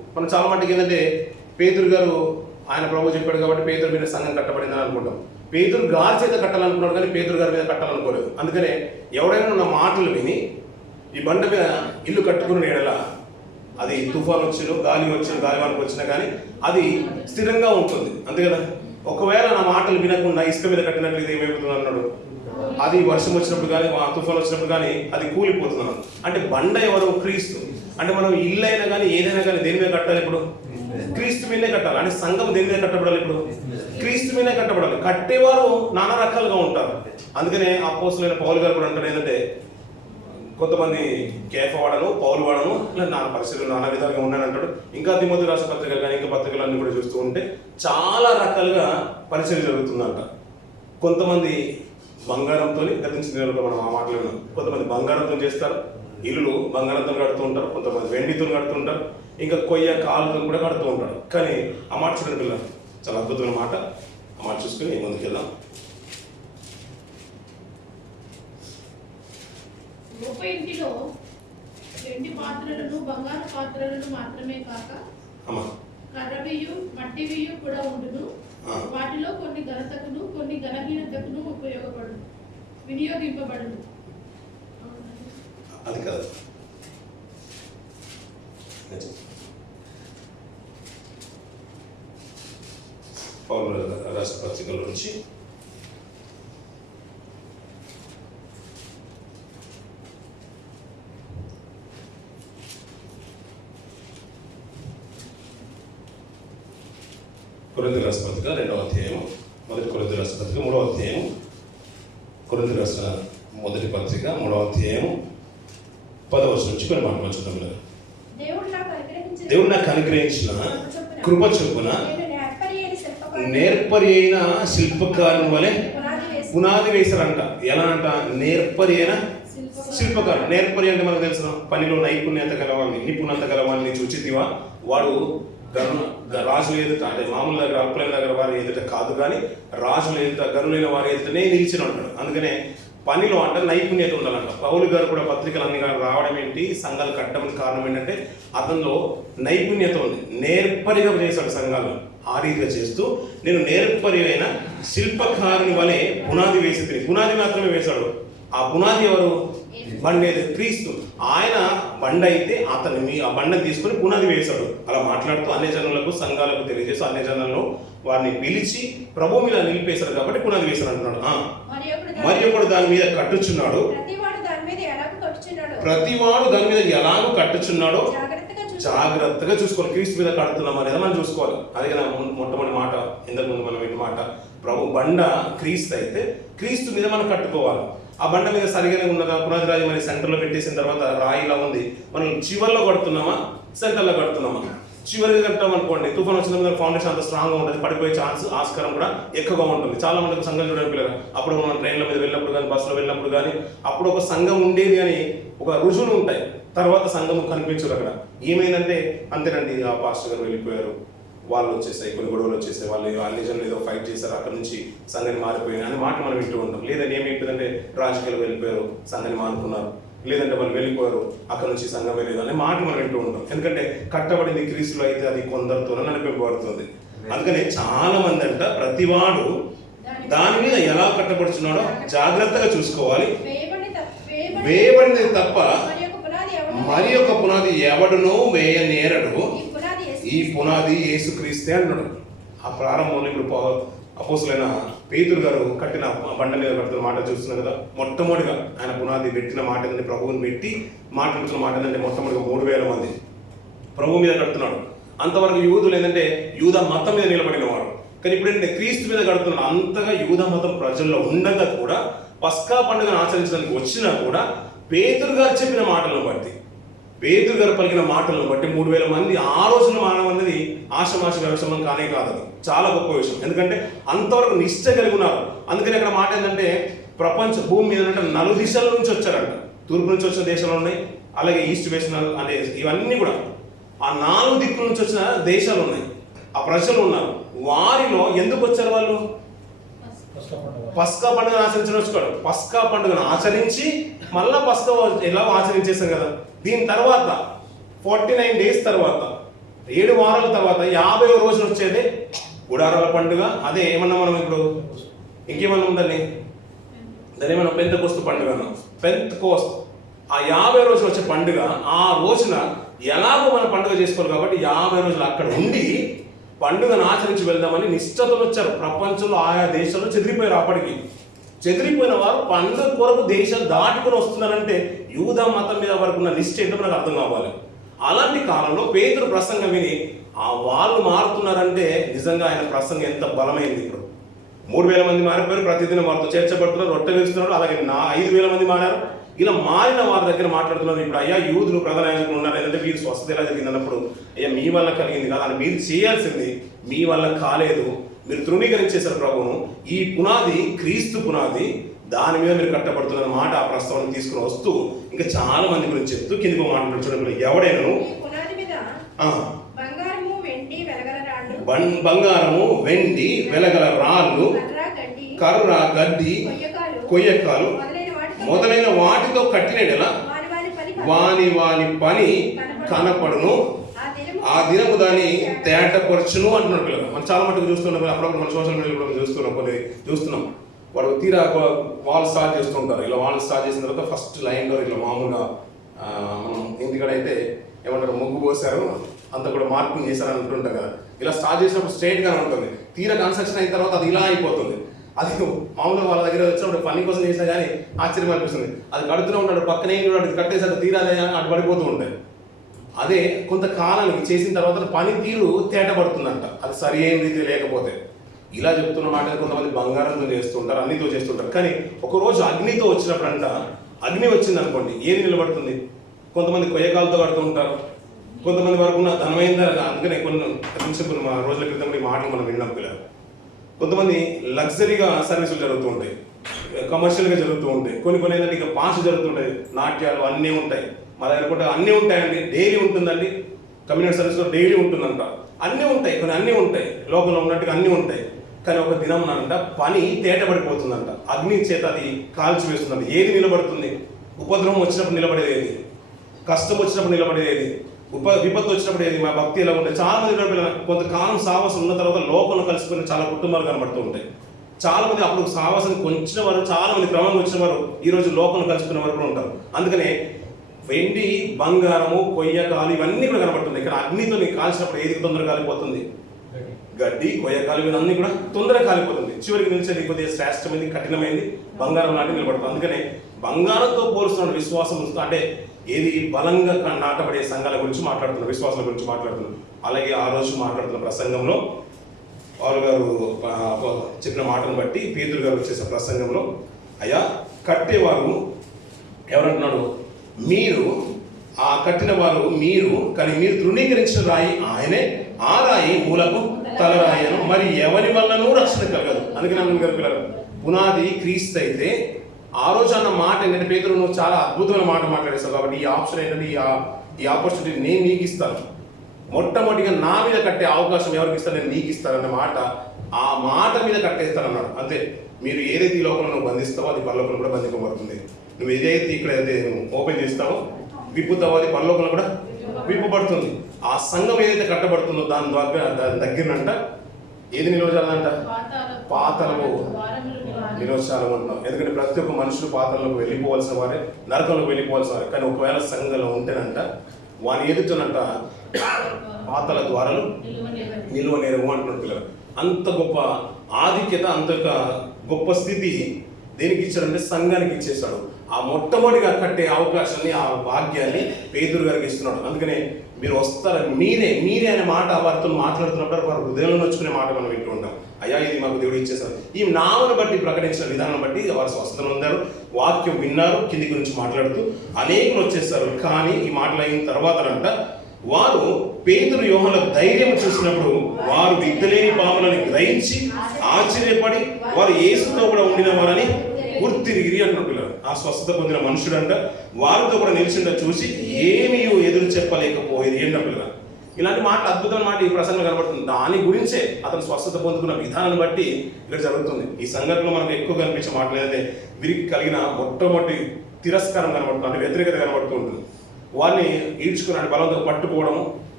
మనం చాలా మటుకు ఏంటంటే పేతురు గారు ఆయన ప్రభు చెప్పాడు కాబట్టి పేతురు మీద సంఘం కట్టబడిందని అనుకుంటాం. పేతురు గారి చేత కట్టాలనుకున్నాడు కానీ పేతురు గారి మీద కట్టాలనుకోలేదు. అందుకనే ఎవడైనా నా మాటలు విని ఈ బండ మీద ఇల్లు కట్టుకుని ఎడల అది తుఫాన్ వచ్చిన గాలివానకు వచ్చినా కానీ అది స్థిరంగా ఉంటుంది, అంతే కదా. ఒకవేళ నా మాటలు వినకుండా ఇసుక మీద కట్టినట్లయితే ఏమైపోతుంది అన్నాడు, అది వర్షం వచ్చినప్పుడు కానీ తుఫాన్ వచ్చినప్పుడు కానీ అది కూలిపోతున్నాను. అంటే బండ ఎవరు? క్రీస్తు. అంటే మనం ఇల్లు అయినా కానీ ఏదైనా కానీ దేని మీద కట్టాలి? ఇప్పుడు క్రీస్తు మీదే కట్టాలి. అంటే సంఘం దేని మీద కట్టబడాలి? ఇప్పుడు క్రీస్తు మీదే కట్టబడాలి. కట్టేవారు నానా రకాలుగా ఉంటారు. అందుకనే అపోస్తలుడైన పౌలు గారు కూడా అంటారు ఏంటంటే, కొంతమంది కేఫ వాడను, పౌలు వాడను, ఇలా నానా పరిస్థితులు నానా విధాలుగా ఉన్నాను అంటాడు. ఇంకా తిమోతి రాష్ట్ర పత్రికలు కానీ ఇంకా పత్రికలు అన్ని కూడా చూస్తూ ఉంటే చాలా రకాలుగా పరిచయం జరుగుతుందంట. కొంతమంది బంగారంతో, గతించిన నెలలో మనం ఆ మాటలు విన్నాం, కొంతమంది బంగారంతో చేస్తారు, ఇల్లు బంగారంతో కడుతూ ఉంటారు, కొంతమంది వెండితో కడుతుంటారు, ఇంకా కొయ్య కాళ్ళతో కూడా కడుతూ ఉంటారు. కానీ ఆ మాట చూడండి పిల్లలు, చాలా అద్భుతమైన మాట. ఆ మాట చూసుకుని ముందుకు వెళ్దాం. గొప్ప ఇంటిలో వెండి పాత్రలను బంగారు పాత్రలను మాత్రమే కాక కర్రవియు మట్టివియు కూడా ఉండును. వాటిలో కొన్ని ఘనతకును కొన్ని ఘనహీనతకును వినియోగింపబడును. అది కాదు, పౌలు రాష్ట్ర పత్రికల నుంచి కొరింథీ రాష్ట్ర పత్రిక 2వ అధ్యాయం, మొదటి కొరింథీ రాష్ట్ర పత్రిక 3వ అధ్యాయం, కొరింథీ రాష్ట్ర మొదటి పత్రిక 3వ అధ్యాయం 10వ వచనం నుంచి కొన్ని మాటలు చూద్దాం. దేవుడు నాకు అనుగ్రహించిన కృప చొప్పున నేర్పరి అయిన శిల్పకారుని వలె పునాది వేశారంట. ఎలా అంట? నేర్పరి అయిన శిల్పకారుడు. నేర్పరి అంటే మనకు తెలిసిన పనిలో నైపుణ్యత గలవాడిని, నిపుణత గలవాడిని చూచితివా? వాడు రాజుల ఎదుట, అంటే మామూలు దగ్గర అల్పులైన దగ్గర వారి ఎదుట కాదు, కానీ రాజుల ఎదుట గనులైన వారి ఎదుటనే నిలిచిన ఉంటాడు. అందుకనే పనిలో అంటే నైపుణ్యత ఉండాలంట. పౌలు గారు కూడా పత్రికలు అన్ని రావడం ఏంటి, సంఘాలు కట్టడానికి కారణం ఏంటంటే అతనిలో నైపుణ్యత ఉంది. నేర్పరిగా చేశాడు సంఘాలను. ఆ రీతిగా చేస్తూ నేను నేర్పరి అయిన శిల్పకారుని వలె పునాది వేసి తిని, పునాది మాత్రమే వేశాడు. ఆ పునాది ఎవరు? బండ క్రీస్తు. ఆయన బండ అయితే అతన్ని ఆ బండని తీసుకొని పునాది వేశాడు. అలా మాట్లాడుతూ అన్ని జనులకు సంఘాలకు తెలియజేస్తూ అన్ని జనులను వారిని పిలిచి ప్రభు మీద నిలిపేశాడు కాబట్టి పునాది వేశాడు అంటున్నాడు. మరి ఒకడు దాని మీద కట్టుచున్నాడు, ప్రతివాడు దాని మీద ఎలాగో కట్టుచున్నాడో జాగ్రత్తగా చూసుకోవాలి. క్రీస్తు మీద కడుతున్నామా లేదా మనం చూసుకోవాలి. అదే కదా మొట్టమొదటి మాట, ఇంతకు ముందు మనం విన్న మాట. ప్రభు బండ క్రీస్తు అయితే క్రీస్తు మీద మనం కట్టుకోవాలి. ఆ బండ మీద సరిగానే ఉన్నదా? పునాది రాయి మరి సెంటర్లో పెట్టేసిన తర్వాత రాయిలా ఉంది, మనం చివర్లో కడుతున్నామా సెంటర్లో కడుతున్నామా? చివరిగా కట్టాం అనుకోండి, తుఫాన్ వచ్చిన ఫౌండేషన్ అంత స్ట్రాంగ్గా ఉంటుంది, పడిపోయే ఆస్కారం కూడా ఎక్కువగా ఉంటుంది. చాలా మందికి సంఘం చూడడానికి పిల్లలు అప్పుడు మనం ట్రైన్ల మీద వెళ్ళినప్పుడు కానీ బస్సులో వెళ్ళినప్పుడు కానీ అప్పుడు ఒక సంఘం ఉండేది అని ఒక రుజువులు ఉంటాయి. తర్వాత సంఘం కనిపించరు. అక్కడ ఏమైందంటే అంతేనండి, ఆ పాస్టర్ గారు వెళ్ళిపోయారు, వాళ్ళు వచ్చేసాయి, కొన్ని గొడవలు వచ్చేసాయి, వాళ్ళు అన్ని జనులు ఏదో ఫైట్ చేశారు, అక్కడ నుంచి సంఘాన్ని మారిపోయింది అనే మాట మనం వింటూ ఉంటాం. లేదంటే ఏమైపోయిందంటే రాజకీయాలు వెళ్ళిపోయారు, సంఘాన్ని మానుకున్నారు, లేదంటే వాళ్ళు వెళ్ళిపోయారు, అక్కడ నుంచి సంఘం వెళ్ళలేదు అనే మాట మనం వింటూ ఉంటాం. ఎందుకంటే కట్టబడింది క్రీస్తులో అయితే అది కొందరితో నడిపింపబడుతుంది. అందుకని చాలా మంది అంట ప్రతివాడు దాని మీద ఎలా కట్టబడుచున్నాడో జాగ్రత్తగా చూసుకోవాలి. వేయబడింది తప్ప మరి ఒక పునాది ఎవడునో వేయనేరడు, ఈ పునాది యేసుక్రీస్తే అన్నాడు. ఆ ప్రారంభంలో ఇప్పుడు అపోస్తలుడైన పేతురు గారు కట్టిన బండ మీద కడుతున్న మాట చూస్తున్నాం కదా. మొట్టమొదటిగా ఆయన పునాది పెట్టిన మాట ఏంటంటే, ప్రభువుని పెట్టి మాట్లాడుతున్న మాట ఏంటంటే, మొట్టమొదటిగా 3000 మంది ప్రభు మీద కడుతున్నాడు. అంతవరకు యూదులు ఏంటంటే యూదా మతం మీద నిలబడిన వాడు. కానీ ఇప్పుడు ఏంటంటే క్రీస్తు మీద కడుతున్నాడు. అంతగా యూదా మతం ప్రజల్లో ఉండగా కూడా పస్కా పండుగను ఆచరించడానికి వచ్చినా కూడా పేతురు గారు చెప్పిన మాటలను బట్టి, పేతురు గారు పలికిన మాటలను బట్టి 3000 మంది ఆ రోజున మానవన్నది ఆశమాష వ్యవసాయం కానే కాదు. అది చాలా గొప్ప విషయం. ఎందుకంటే అంతవరకు నిష్ఠ కలిగి ఉన్నారు. అందుకని అక్కడ మాట ఏంటంటే ప్రపంచ భూమి మీద అంటే 4 దిశల నుంచి వచ్చారంట. తూర్పు నుంచి వచ్చిన దేశాలు ఉన్నాయి, అలాగే ఈస్ట్ వెస్ట్ అనే ఇవన్నీ కూడా ఆ 4 దిక్కుల నుంచి వచ్చిన దేశాలు ఉన్నాయి. ఆ ప్రజలు ఉన్నారు. వారిలో ఎందుకు వచ్చారు వాళ్ళు? పస్కా పండుగను ఆచరించడం వచ్చాడు. పస్కా పండుగను ఆచరించి మళ్ళా పస్కా ఎలా ఆచరించేసాం కదా. దీని తర్వాత 49 days తర్వాత 7 వారాల తర్వాత 50వ రోజున వచ్చేదే గుడారాల పండుగ. అదే ఏమన్నా మనం ఇప్పుడు ఇంకేమన్నా ఉందని దాన్ని ఏమన్నా పెంతెకోస్తు పండుగ అన్నాం. పెంతెకోస్తు ఆ 50 రోజులు వచ్చే పండుగ. ఆ రోజున ఎలాగో మనం పండుగ చేసుకోవాలి కాబట్టి 50 రోజులు అక్కడ ఉండి పండుగను ఆచరించి వెళ్దామని నిష్ఠతలు వచ్చారు. ప్రపంచంలో ఆయా దేశాల్లో చెదిరిపోయారు. అప్పటికి చెదిరిపోయిన వారు పండుగ కొరకు దేశాలు దాటుకుని వస్తున్నారంటే యూదా మతం మీద వరకు ఉన్న నిష్ఠ ఏంటో మనకు అర్థం కావాలి. అలాంటి కాలంలో పేతురు ప్రసంగం విని వాళ్ళు మారుతున్నారంటే నిజంగా ఆయన ప్రసంగం ఎంత బలమైంది. ఇప్పుడు 3000 మంది మారిపోయారు, ప్రతిదినం వారితో చేర్చబడుతున్నారు, రొట్టె వేస్తున్నారు. అలాగే 5000 మంది మారారు. ఇలా మారిన వారి దగ్గర మాట్లాడుతున్నారు. ఇప్పుడు అయ్యా యూదులు ప్రధాన యాజకులు ఉన్నారు, ఏంటంటే వీరు స్వస్థత ఎలా జరిగింది అన్నప్పుడు అయ్యా మీ వల్ల కలిగింది కాదు, అని మీరు చేయాల్సింది మీ వల్ల కాలేదు, మీరు తృణీకరించేశారు ప్రభువును. ఈ పునాది క్రీస్తు పునాది, దాని మీద మీరు కట్టబడుతున్న మాట ఆ ప్రస్తావన తీసుకుని వస్తూ ఇంకా చాలా మంది గురించి చెప్తూ కిందికి మాట్లాడుతూ చూడండి. ఎవడైనా బంగారము వెండి వెలగల రాళ్ళు కర్ర గడ్డి కొయ్యకాలు మొదలైన వాటితో కట్టిన వాని పని కనపడును, ఆ దినము దాన్ని తేటపరచును అంటున్నాడు పిల్లలు. మనం చాలా మటుకు చూస్తున్నాం, అప్పుడప్పుడు మన సోషల్ మీడియాలో కూడా చూస్తున్నాం. వాడు తీరా వాళ్ళు స్టార్ట్ చేస్తుంటారు. ఇలా వాళ్ళు స్టార్ట్ చేసిన తర్వాత ఫస్ట్ లైన్లో ఇట్లా మామూలుగా మనం ఇంటికడైతే ఏమంటారు ముగ్గు పోసారు అంతా కూడా మార్కింగ్ చేశారు అంటుంటాం కదా. ఇలా స్టార్ట్ చేసినప్పుడు స్ట్రైట్గానే ఉంటుంది. తీరా కన్స్ట్రక్షన్ అయిన తర్వాత అది ఇలా అయిపోతుంది. అది మామూలుగా వాళ్ళ దగ్గర వచ్చినప్పుడు పని కోసం చేసినా కానీ ఆశ్చర్యం అనిపిస్తుంది. అది కడుతూనే ఉంటాడు, పక్కనే కట్టేసాడు, తీరాదే అటు పడిపోతూ ఉంటాయి. అదే కొంతకాలానికి చేసిన తర్వాత పని తీరు తేటపడుతుందంట, అది సరి అయిన రీతి లేకపోతే. ఇలా చెప్తున్న మాట కొంతమంది బంగారంతో చేస్తుంటారు, అన్నితో చేస్తుంటారు. కానీ ఒకరోజు అగ్నితో వచ్చినప్పుడంట, అగ్ని వచ్చింది అనుకోండి, ఏది నిలబడుతుంది? కొంతమంది కొయ్యకాలతో కడుతూ ఉంటారు, కొంతమంది వరకు ఉన్న ధనమైన. అందుకనే కొన్ని మా రోజుల క్రితం ఈ మాటలు మనం విన్నాం పిల్లలు. కొంతమంది లగ్జరీగా సర్వీసులు జరుగుతూ ఉంటాయి, కమర్షియల్గా జరుగుతూ ఉంటాయి. కొన్ని ఏంటంటే ఇక పాస్ జరుగుతుంటాయి, నాట్యాలు అన్నీ ఉంటాయి. మా దగ్గర కూడా అన్నీ ఉంటాయండి, డైలీ ఉంటుందండి. కమ్యూనిటీ సర్వీస్లో డైలీ ఉంటుందంట, అన్నీ ఉంటాయి. కొన్ని అన్నీ ఉంటాయి, లోకంలో ఉన్నట్టుగా అన్నీ ఉంటాయి. కానీ ఒక దినం అంట పని తేటపడిపోతుందంట, అగ్ని చేత అది కాల్చివేస్తుందంట. ఏది నిలబడుతుంది? ఉపద్రవం వచ్చినప్పుడు నిలబడేది ఏది? కష్టం వచ్చినప్పుడు నిలబడేది ఏది? విపత్తు వచ్చినప్పుడు ఏది? మా భక్తి ఎలా ఉంటాయి. చాలా మంది కొంతకాలం సావాసం ఉన్న తర్వాత లోకంలో కలిసిపోయిన చాలా కుటుంబాలు కనబడుతూ ఉంటాయి. చాలా మంది అప్పుడు సావాసం కొంచిన వారు, చాలా మంది క్రమంగా వచ్చిన వారు ఈరోజు లోకంలో కలిసిపోయిన వారు కూడా ఉంటారు. అందుకనే వెండి బంగారము కొయ్యకాలు ఇవన్నీ కూడా కనబడుతుంది. ఇక్కడ అగ్నితో కాల్చినప్పుడు ఏది తొందరగా కాలిపోతుంది? గడ్డి కొయ్యకాలు ఇవన్నీ కూడా తొందరగా కాలిపోతుంది. చివరికి నిలిచేది కొద్దిగా శ్రేష్టమైంది, కఠినమైంది బంగారం లాంటి నిలబడుతుంది. అందుకనే బంగారంతో పోలుస్తున్న విశ్వాసం అంటే ఏది బలంగా నాటబడే సంఘాల గురించి మాట్లాడుతున్నారు, విశ్వాసాల గురించి మాట్లాడుతున్నారు. అలాగే ఆ రోజు మాట్లాడుతున్న ప్రసంగంలో పౌలు గారు చెప్పిన మాటను బట్టి పేతురు గారు చేసే ప్రసంగంలో, అయ్యా కట్టేవారు ఎవరంటున్నాడు? మీరు ఆ కట్టిన వారు మీరు, కానీ మీరు తృణీకరించిన రాయి ఆయనే, ఆ రాయి మూలకు తలరాయను, మరి ఎవరి వల్లనూ రక్షణ కలగదు. అందుకని అన్న గారు పిల్లలు, పునాది క్రీస్తు అయితే ఆ రోజు అన్న మాట ఏంటంటే, పేతురు నువ్వు చాలా అద్భుతమైన మాట మాట్లాడేస్తావు కాబట్టి ఈ ఆప్షన్ ఏంటంటే ఈ ఆపర్చునిటీ నేను నీకు ఇస్తాను. మొట్టమొదటిగా నా మీద కట్టే అవకాశం ఎవరికి ఇస్తాను? నేను నీకు ఇస్తానన్న మాట, ఆ మాట మీద కట్టేస్తానన్నాడు. అంతే. మీరు ఏదైతే ఈ లోకంలో నువ్వు బంధిస్తావో అది పరలోకంలో కూడా బంధింపబడుతుంది. నువ్వు ఏదైతే ఇక్కడ అయితే ఓపెన్ చేస్తావో విప్పుతావో అది పరలోకంలో కూడా విప్పబడుతుంది. ఆ సంఘం ఏదైతే కట్టబడుతుందో దాని దగ్గరనంట ఏది నిలవజాలంట? పాతాళము నిలవచాలం అంటున్నాం. ఎందుకంటే ప్రతి ఒక్క మనుషులు పాతాళంలోకి వెళ్ళిపోవాల్సిన వారే, నరకంలోకి వెళ్ళిపోవాల్సిన వారే. కానీ ఒకవేళ సంఘంలో ఉంటేనంట వాని ఎదుగుతున్నంట పాతాళ ద్వారాలు నిలువనేరవు అంటున్నాడు పిల్లలు. అంత గొప్ప ఆధిక్యత, అంత గొప్ప స్థితి దేనికి ఇచ్చాడంటే సంఘానికి ఇచ్చేశాడు. ఆ మొట్టమొదటిగా కట్టే అవకాశాన్ని, ఆ భాగ్యాన్ని పేతురు గారికి ఇస్తున్నాడు. అందుకనే మీరు వస్తారు, మీరే అనే మాట వారితో మాట్లాడుతున్నప్పుడు వారి హృదయంలో నొచ్చుకునే మాట మనం వింటూ ఉంటాం. అయ్యా ఇది మాకు దేవుడు ఇచ్చేసారు. ఈ నామను బట్టి ప్రకటించిన విధానం బట్టి వారు స్వస్థతను పొందారు, వాక్యం విన్నారు, కింది గురించి మాట్లాడుతూ అనేకులు వచ్చేస్తారు. కానీ ఈ మాటలు అయిన తర్వాతనంట వారు పేతురు యోహానుల ధైర్యం చూసినప్పుడు వారు విత్తలేని పాములని గ్రహించి ఆశ్చర్యపడి వారు యేసుతో కూడా ఉండిన వారని గుర్తిరిగిరి అంటున్న పిల్లలు. ఆ స్వస్థత పొందిన మనుషుడంట వారితో కూడా నిలిచిండ చూసి ఏమీ ఎదురు చెప్పలేకపోయేది ఏంటో పిల్లలు. ఇలాంటి మాట, అద్భుతమైన మాట ఈ ప్రసంగంలో కనబడుతుంది. దాని గురించే అతను స్వస్థత పొందుకున్న విధానాన్ని బట్టి ఇక్కడ జరుగుతుంది. ఈ సంఘటనలో మనకు ఎక్కువ కనిపించే మాటలు ఏదైతే వీరికి కలిగిన మొట్టమొదటి తిరస్కారం కనబడుతుంది, అంటే వ్యతిరేకత కనబడుతూ ఉంటుంది. వారిని ఈడ్చుకుని బలంతో పట్టుకోవడము,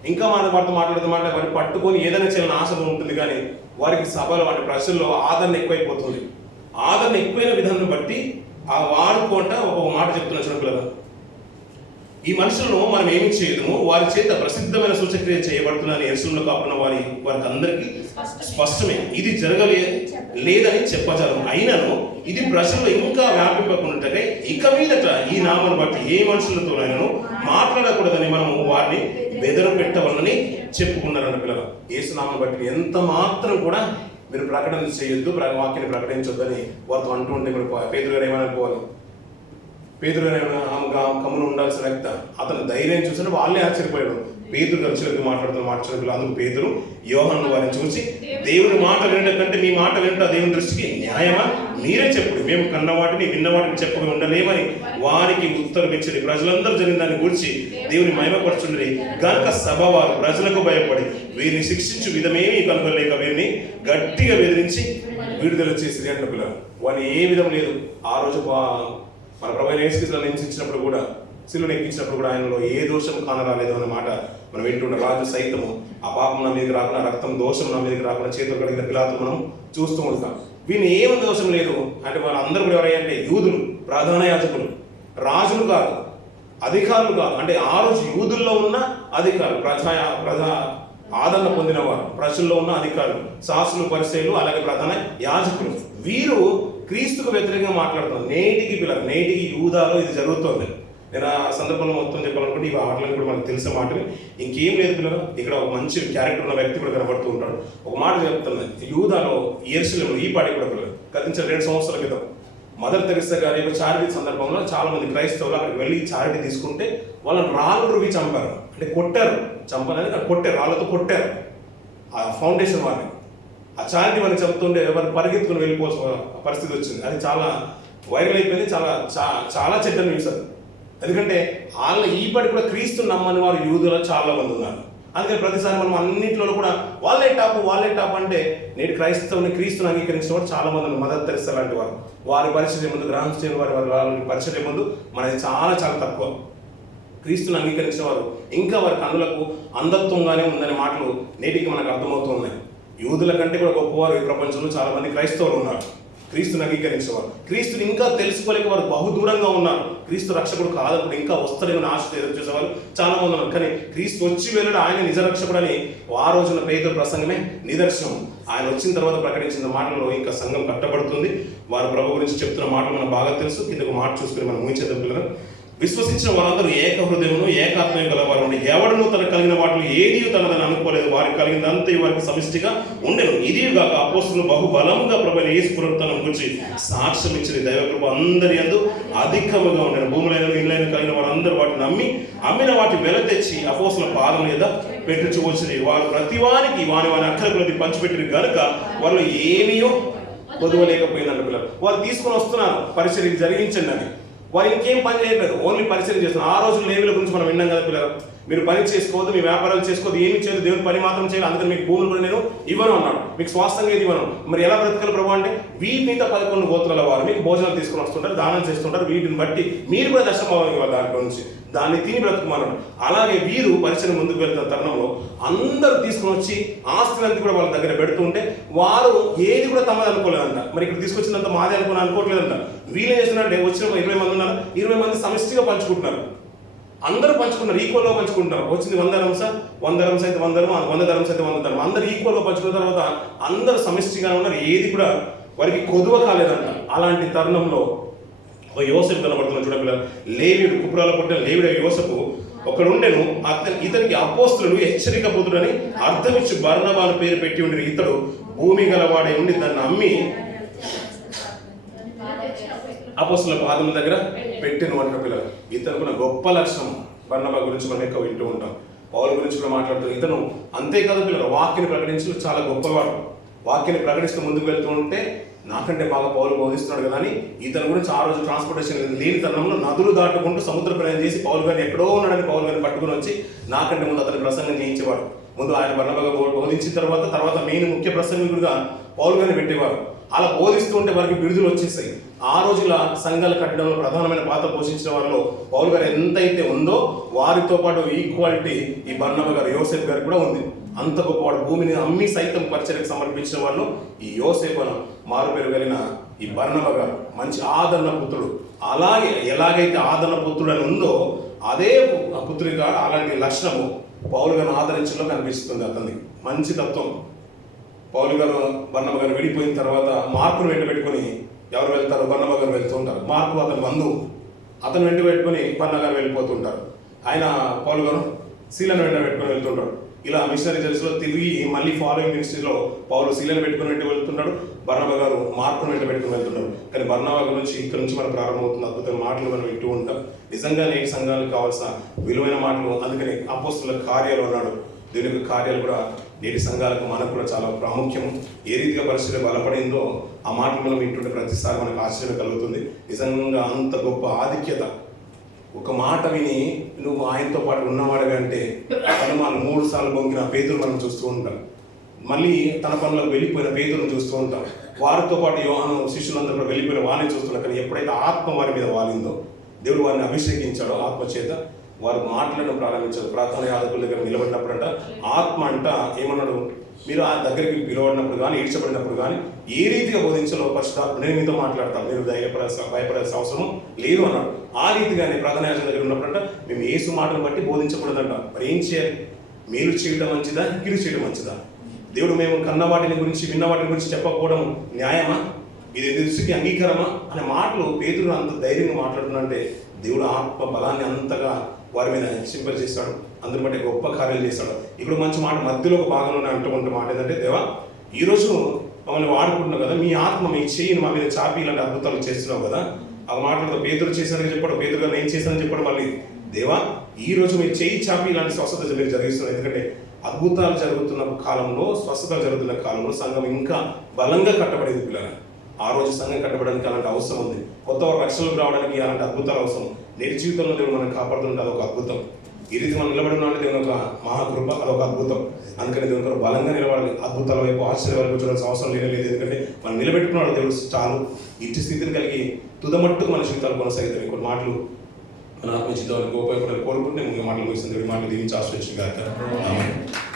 ఇంకా వారితో మాట్లాడుతూ వారిని పట్టుకొని ఏదైనా చేయాలని ఆశ ఉంటుంది, కానీ వారికి సభలో వాటి ప్రశ్నల్లో ఆదరణ ఎక్కువైపోతుంది. ఆదరణ ఎక్కువైన విధానం బట్టి ఆ వాడుకోట ఒక మాట చెప్తున్న చిన్నపిల్లలు, ఈ మనుషులను మనం ఏమి చేయదము, వారి చేత ప్రసిద్ధమైన సూచక్రియ చేయబడుతుందని యెరూషలేములో కాపున్న వారికి అందరికీ స్పష్టమే. ఇది లేదని చెప్పజాలం. అయినను ఇది ప్రజల్లో ఇంకా వ్యాపింపకుండా ఇక మీదట ఈ నామను బట్టి ఏ మనుషులతోనైనా మాట్లాడకూడదని మనము వారిని బెదరు పెట్టవాలని చెప్పుకున్నారన్న పిల్లలు. యేసు నామను బట్టి ఎంత మాత్రం కూడా మీరు ప్రకటన చేయొద్దు, వాక్యాన్ని ప్రకటించొద్దని వారితో అంటూ ఉంటే మీరు పేతురు గారు ఏమైనా పోవాలి, పేతురు గారు కమ్మును ఉండాల్సిన వ్యక్త. అతను ధైర్యం చూసిన వాళ్ళే ఆశ్చర్యపోయాడు. పేతురు గారు చివరికి మాట్లాడుతున్న అందుకు పేతురు యోహాను వారిని చూసి, దేవుని మాట వినడం కంటే మీ మాట వినట దేవుని దృష్టికి న్యాయమా? మీరే చెప్పుడు, మేము కన్న వాటిని విన్న వాటిని చెప్పక ఉండలేమని వారికి ఉత్తరం ఇచ్చింది. ప్రజలందరూ జరిగిన దాన్ని గురించి దేవుని మహిమపరచుండ్రి గనుక సభ వారు ప్రజలకు భయపడి వీరిని శిక్షించు విధమేమీ కనుగొనలేక వీరిని గట్టిగా బెదిరించి విడుదల చేసి అంట పిల్లలు. వారిని ఏ విధం లేదు. ఆ రోజు మన ప్రభు యేసుక్రీస్తును హింసించినప్పుడు కూడా, శిలువను ఎక్కించినప్పుడు కూడా ఆయనలో ఏ దోషం కానరాలేదు అనే మాట మనం వింటున్న. రాజు సైతము ఆ పాపం నా మీదకి రాకుండా, రక్తం దోషం నా మీదకి రాకుండా చేతులు కడిగిన పిలాతు మనం చూస్తూ ఉంటాం. వీళ్ళని ఏమి దోషం లేదు అంటే వాళ్ళందరూ కూడా ఎవరంటే యూదులు, ప్రధాన యాజకులు, రాజులు కాదు, అధికారులు కాదు. అంటే ఆ రోజు యూదుల్లో ఉన్న అధికారులు, ప్రజా ఆదరణ పొందిన వారు, ప్రజల్లో ఉన్న అధికారులు, శాస్త్రులు, పరిసయ్యులు, అలాగే ప్రధాన యాజకులు. వీరు క్రీస్తుకు వ్యతిరేకంగా మాట్లాడుతున్నారు. నేటికి యూదాలో ఇది జరుగుతుంది. నేను ఆ సందర్భంలో మొత్తం చెప్పాలనుకుంటే ఈ మాటలను కూడా మనకు తెలిసిన మాటలు ఇంకేం లేదు పిల్లలు. ఇక్కడ ఒక మంచి క్యారెక్టర్ ఉన్న వ్యక్తి కూడా కనబడుతూ ఉంటాడు. ఒక మాట చెప్తున్నది, యూదాలో యెరూషలేములో ఈ పాటి కూడా పిల్లలు గతించిన 2 సంవత్సరాల క్రితం మదర్ తెరెసా గారి చారిటీ సందర్భంలో చాలా మంది క్రైస్తవులు అక్కడికి వెళ్ళి చారిటీ తీసుకుంటే వాళ్ళని రాళ్ళు రువి చంపారు. అంటే కొట్టారు, చంపాలని కొట్టారు, రాళ్ళతో కొట్టారు ఆ ఫౌండేషన్ వారిని. ఆ చారిటీ వారిని చెప్తుంటే వారిని పరిగెత్తుకుని వెళ్ళిపోవాల్సిన పరిస్థితి వచ్చింది. అది చాలా వైరల్ అయిపోయింది. చాలా చెడ్డ న్యూస్ అది. ఎందుకంటే వాళ్ళ ఈపటి కూడా క్రీస్తుని నమ్మని వారు యూదులో చాలా మంది ఉన్నారు. అందుకని ప్రతిసారి మనం అన్నింటిలో కూడా వాళ్ళే టాప్ అంటే నేటి క్రీస్తుని అంగీకరించిన వారు చాలా మంది ఉన్నారు. మదర్ తెరెసా లాంటి వారి పరిచర్య ముందు, గ్రాహం స్టేన్ వారి పరిచర్య ముందు మనది చాలా తక్కువ. క్రీస్తుని అంగీకరించిన వారు ఇంకా వారి కన్నులకు అంధత్వంగానే ఉందనే మాటలు నేటికి మనకు అర్థమవుతున్నాయి. యూదుల కంటే కూడా గొప్పవారు ఈ ప్రపంచంలో చాలా మంది క్రైస్తవులు ఉన్నారు. క్రీస్తుని అంగీకరించేవారు, క్రీస్తుని ఇంకా తెలుసుకోలేక వారు బహుదూరంగా ఉన్నారు. క్రీస్తు రక్షకుడు కాదప్పుడు ఇంకా వస్తాడేమని ఆశతో ఎదురు చూసేవారు చాలా మంది ఉన్నారు. కానీ క్రీస్తు వచ్చి వెళ్ళడం ఆయన నిజ రక్షకుడు అని ఆ రోజున పేతురు ప్రసంగమే నిదర్శనం. ఆయన వచ్చిన తర్వాత ప్రకటించిన మాటలలో ఇంకా సంఘం కట్టబడుతుంది. వారు ప్రభు గురించి చెప్తున్న మాటలు మనకు బాగా తెలుసు. కిందకు మాట చూసుకుని మనం ఊహించేద్దాం పిల్లలు. విశ్వసించిన వారందరూ ఏక హృదయమును ఏకాత్మయం గలవారు ఉండి ఎవడను తనకు కలిగిన వాటిలో ఏది తనదని అనుకోలేదు. వారికి కలిగినంత వారికి సమిష్టిగా ఉండెను. ఇదిగాక అపోస్తలులు బహుబలముగా ప్రభువైన యేసు పునరుత్థానం గురించి సాక్ష్యం ఇచ్చిన దైవకృప అందరి యందు అధికముగా ఉండెను. భూములైన ఇండ్లైన కలిగిన వారందరూ వాటిని అమ్మిన వాటి వెల తెచ్చి అపోస్తలుల పాదం మీద పెట్టుచువచ్చిరి. వారు ప్రతివానికి వాని అక్కర ప్రతి పంచిపెట్టిన కనుక వారిలో ఏమీయో పొదవలేకపోయిందంట పిల్లలు. వారు తీసుకొని వస్తున్నారు పరిచర్య జరిగించండి అని. వారు ఇంకేం పని చేయట్లేదు, ఓన్లీ పరిచయం చేస్తున్నారు. ఆ రోజు లేవీల గురించి మనం విన్నాం కదా పిల్లలు. మీరు పని చేసుకోవద్దు, మీ వ్యాపారాలు చేసుకోవద్దు, ఏమి చేయదు, దేవుని పని మాత్రం చేయాలి. అందుకని మీకు భూములు కూడా నేను ఇవ్వను అన్నాడు. మీకు స్వాస్థంగా ఇది ఇవ్వను. మరి ఎలా బ్రతకాలి ప్రభు అంటే వీటి మీద 11 గోత్రాల వారు మీకు భోజనాలు తీసుకొని వస్తుంటారు, దానం చేస్తుంటారు. వీటిని బట్టి మీరు కూడా దశమభాగం ఇవ్వాలి దాంట్లో నుంచి, దాన్ని తిని బ్రతుకుమన్నాడు. అలాగే వీరు పరిచయం ముందుకు వెళ్తున్న తరుణంలో అందరూ తీసుకొని వచ్చి ఆస్తులంతా కూడా వాళ్ళ దగ్గర పెడుతుంటే వారు ఏది కూడా తమది అనుకోలేదంట. మరి ఇక్కడ తీసుకొచ్చినంత మాది అనుకోవట్లేదంట. వీళ్ళు ఏం చేస్తున్నారంటే వచ్చిన 20 మంది ఉన్నారు, 20 మంది సమిష్టిగా పంచుకుంటున్నారు. అందరూ పంచుకున్నారు, ఈక్వల్గా పంచుకుంటున్నారు. వచ్చింది 100 ధర్మస, 100 ధర్మస అయితే 100 ధర్మం, 100 ధర్మస అయితే 100 ధర్మం. అందరూ ఈక్వల్గా పంచుకున్న తర్వాత అందరూ సమిష్టిగా ఉన్నారు. ఏది కూడా వారికి కొదువ కాలేదంట. అలాంటి తరుణంలో ఒక యోసేపు కనబడుతున్న చూడపిల్ల, లేవీయుడు కుప్రాల పుట్టిన లేవీడు యోసేపు ఒకడుండెను. ఇతనికి అపోస్తలుడు హెచ్చరిక పుత్రుడని అర్థమిచ్చి బర్నబాను పేరు పెట్టి ఉండి ఇతడు భూమి గలవాడే ఉండి దాన్ని అమ్మి అపోస్తలుల పాదం దగ్గర పెట్టిన వంట పిల్లలు. ఇతనుకున్న గొప్ప లక్షణం. బర్నబా గురించి మనం ఎక్కువ వింటూ ఉంటాం, పౌలు గురించి కూడా మాట్లాడుతూ. ఇతను అంతేకాదు పిల్లలు, వాక్యాన్ని ప్రకటించడం చాలా గొప్పవాడు. వాక్యాన్ని ప్రకటిస్తూ ముందుకు వెళ్తూ ఉంటే నాకంటే బాగా పౌలు బోధిస్తున్నాడు కదా అని ఇతని గురించి ఆ రోజు ట్రాన్స్పోర్టేషన్ లేని తరుణంలో నదులు దాటుకుంటూ సముద్ర ప్రయాణం చేసి పౌలు గారిని ఎక్కడో ఉన్నాడని పౌలు గారిని పట్టుకుని వచ్చి నాకంటే ముందు అతని ప్రసంగం చేయించేవాడు. ముందు ఆయన బర్నబాగా బోధించిన తర్వాత మెయిన్ ముఖ్య ప్రసంగికుడిగా పౌలు గారిని పెట్టేవారు. అలా బోధిస్తూ ఉంటే వారికి బిరుదులు వచ్చేసాయి. ఆ రోజుల సంఘాలు కట్టడంలో ప్రధానమైన పాత్ర పోషించిన వారిలో పౌలు గారు ఎంతైతే ఉందో వారితో పాటు ఈక్వాలిటీ ఈ బర్నబా గారు, యోసేపు గారు కూడా ఉంది. అంత గొప్పవాడు, భూమిని అమ్మి సైతం పరిచర్యకు సమర్పించిన వాళ్ళు ఈ యోసేపు మారుపేరు కలిగిన ఈ బర్నబా గారు మంచి ఆదరణ పుత్రుడు. అలాగే ఎలాగైతే ఆదరణ పుత్రుడు అని ఉందో అదే పుత్రుడిగా అలాంటి లక్షణము పౌలు గారిని ఆదరించడంలో కనిపిస్తుంది. అతనికి మంచి తత్వం. పౌలు గారు బర్నబా గారు విడిపోయిన తర్వాత మార్కును వెంట పెట్టుకుని ఎవరు వెళ్తారో బర్నబా గారు వెళ్తూ ఉంటారు. మార్కు అతని బంధువు, అతను వెంట పెట్టుకుని బర్నబా గారు వెళ్ళిపోతుంటారు. ఆయన పౌలు గారు శీలను వెంట పెట్టుకుని వెళ్తుంటాడు. ఇలా మిషనరీ జర్నీస్లో తిరిగి మళ్ళీ ఫాలోయింగ్ మినిస్ట్రీలో పౌలు శీలను పెట్టుకుని వెంట వెళ్తుంటాడు, బర్నబా గారు మార్కును వెంట పెట్టుకుని వెళ్తుంటారు. కానీ బర్నబా గురించి ఇక్కడ నుంచి మనం ప్రారంభమవుతుంది. అద్భుతమైన మాటలు మనం వింటూ ఉంటాం. నిజంగా నేటి సంఘానికి కావాల్సిన విలువైన మాటలు. అందుకని అపోస్తుల కార్యాలు అన్నాడు. దీని యొక్క కార్యాలు కూడా నేటి సంఘాలకు మనకు కూడా చాలా ప్రాముఖ్యం. ఏ రీతిగా పరిస్థితి బలపడిందో ఆ మాటలు మనం వింటుంటే ప్రతిసారి మనకు ఆశ్చర్యం కలుగుతుంది. నిజంగా అంత గొప్ప ఆధిక్యత. ఒక మాట విని నువ్వు ఆయనతో పాటు ఉన్నవాడివి అంటే మనం 3 సార్లు బొంగిన పేతురు మనం చూస్తూ ఉంటాం. మళ్ళీ తన పనులకు వెళ్ళిపోయిన పేతురును చూస్తూ ఉంటాం. వారితో పాటు యోహాను శిష్యులందరూ కూడా వెళ్ళిపోయిన వారిని చూస్తున్నాం. కానీ ఎప్పుడైతే ఆత్మ వారి మీద వాలిందో, దేవుడు వారిని అభిషేకించాడో ఆత్మ చేత వారు మాట్లాడడం ప్రారంభించారు. ప్రార్థన యాజకుల దగ్గర నిలబడినప్పుడంట ఆత్మ అంట ఏమన్నాడు, మీరు ఆ దగ్గరికి పిలవడినప్పుడు కానీ ఈడ్చబడినప్పుడు కానీ ఏ రీతిగా బోధించాలో పరిశుద్ధాత్మ నేను మీతో మాట్లాడతాను, మీరు భయపడాల్సిన అవసరం లేదు అన్నాడు. ఆ రీతిగానే ప్రార్థన యాజకుల దగ్గర ఉన్నప్పుడంట మేము యేసు మాటను బట్టి బోధించకూడదంట. మరి ఏం చేయాలి? మేలు చేయడం మంచిదా, కీడు చేయడం మంచిదా? దేవుడు మేము కన్న వాటిని గురించి విన్న వాటిని గురించి చెప్పకపోవడం న్యాయమా? ఇది దృష్టికి అంగీకారమా అనే మాటలు పేతురు అంత ధైర్యంగా మాట్లాడుతుందంటే దేవుడు ఆత్మ బలాన్ని అంతగా వారి మీద సింపజేస్తాడు. అందరి బట్టి గొప్ప కార్యాలు చేస్తాడు. ఇప్పుడు మంచి మాట మధ్యలో ఒక భాగంలో అంటుకుంటే మాట ఏంటంటే, దేవా ఈరోజు మమ్మల్ని వాడుకుంటున్నావు కదా, మీ ఆత్మ మీ చేయిని మా మీద చాపి ఇలాంటి అద్భుతాలు చేస్తున్నావు కదా. ఆ మాటలతో పేతురు చేశానని చెప్పాడు, పేతురు గారు నేను చేశానని చెప్పాడు. మళ్ళీ దేవా ఈ రోజు మీరు చేయి చాపి ఇలాంటి స్వస్థత మీరు జరిగిస్తున్నారు. ఎందుకంటే అద్భుతాలు జరుగుతున్న కాలంలో, స్వస్థతలు జరుగుతున్న కాలంలో సంఘం ఇంకా బలంగా కట్టబడింది. పిల్లలు ఆ రోజు సంఘం కట్టబడడానికి అలాంటి అవసరం ఉంది. కొత్త రక్షణకు రావడానికి అలాంటి అద్భుతాలు అవసరం. నేటి జీవితంలో దేవుడు మనం కాపాడుతుంటే అదొక అద్భుతం. ఈ రీతి మనం నిలబడిన అంటే దేవుని ఒక మహాకృప, అదొక అద్భుతం. అందుకని దేవుని ఒక బలంగా నిలబడాలి. అద్భుతాల వైపు ఆశ్చర్య వైపు చూడాల్సిన అవసరం లేదు. ఎందుకంటే మనం నిలబెట్టుకున్నాడు దేవుడు చాలు. ఇట్టి స్థితిని కలిగి తుదమట్టుకు మన జీవితాలు కొనసాగుతాయి. కొన్ని మాటలు మన ఆత్మ జీవితానికి ఉపయోగపడాలని కోరుకుంటే మాటలు ముగిస్తుంది. మాటలు దీవించి ఆశ్రయించి కాక.